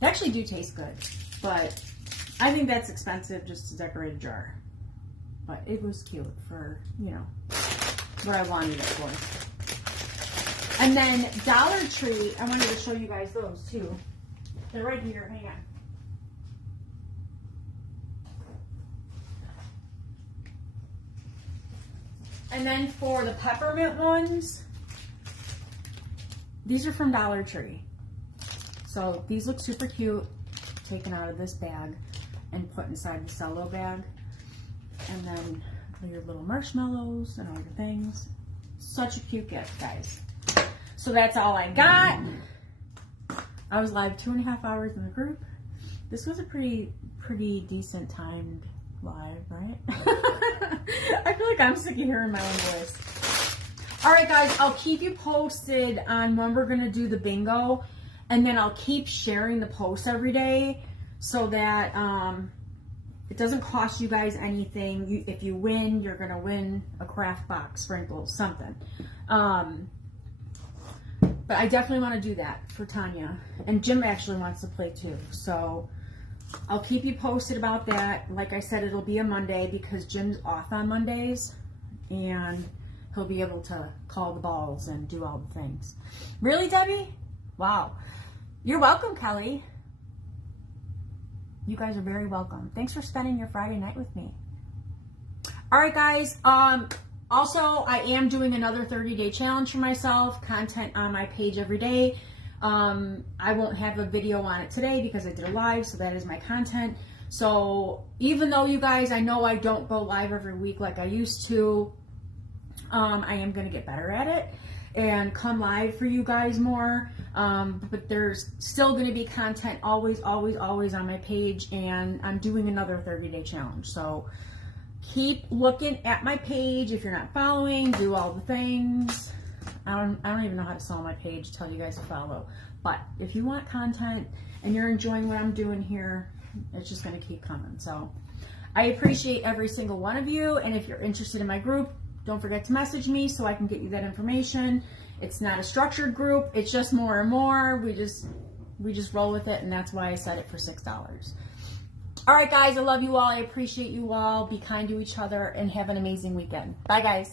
They actually do taste good, but I think that's expensive just to decorate a jar. But it was cute for, you know, what I wanted it for. And then Dollar Tree, I wanted to show you guys those too. They're right here, hang on. And then for the peppermint ones, these are from Dollar Tree. So these look super cute, taken out of this bag and put inside the cello bag. And then your little marshmallows and all your things. Such a cute gift, guys. So that's all I got. I was live 2.5 hours in the group. This was a pretty decent timed live, right? I feel like I'm sick of hearing my own voice. All right, guys, I'll keep you posted on when we're going to do the bingo, and then I'll keep sharing the posts every day so that it doesn't cost you guys anything. If you win, you're going to win a craft box, sprinkles, something. But I definitely want to do that for Tanya. And Jim actually wants to play too. So I'll keep you posted about that. Like I said, it'll be a Monday because Jim's off on Mondays. And he'll be able to call the balls and do all the things. Really, Debbie? Wow. You're welcome, Kelly. You guys are very welcome. Thanks for spending your Friday night with me. All right, guys. Also, I am doing another 30-day challenge for myself, content on my page every day. I won't have a video on it today because I did a live, so that is my content. So even though you guys, I know I don't go live every week like I used to, I am going to get better at it and come live for you guys more. But there's still going to be content always on my page, and I'm doing another 30-day challenge. So keep looking at my page. If you're not following, do all the things. I don't even know how to sell my page, tell you guys to follow. But if you want content and you're enjoying what I'm doing here, it's just going to keep coming. So I appreciate every single one of you. And if you're interested in my group, don't forget to message me so I can get you that information. It's not a structured group. It's just more and more. We just roll with it, and that's why I set it for $6. All right, guys, I love you all. I appreciate you all. Be kind to each other and have an amazing weekend. Bye, guys.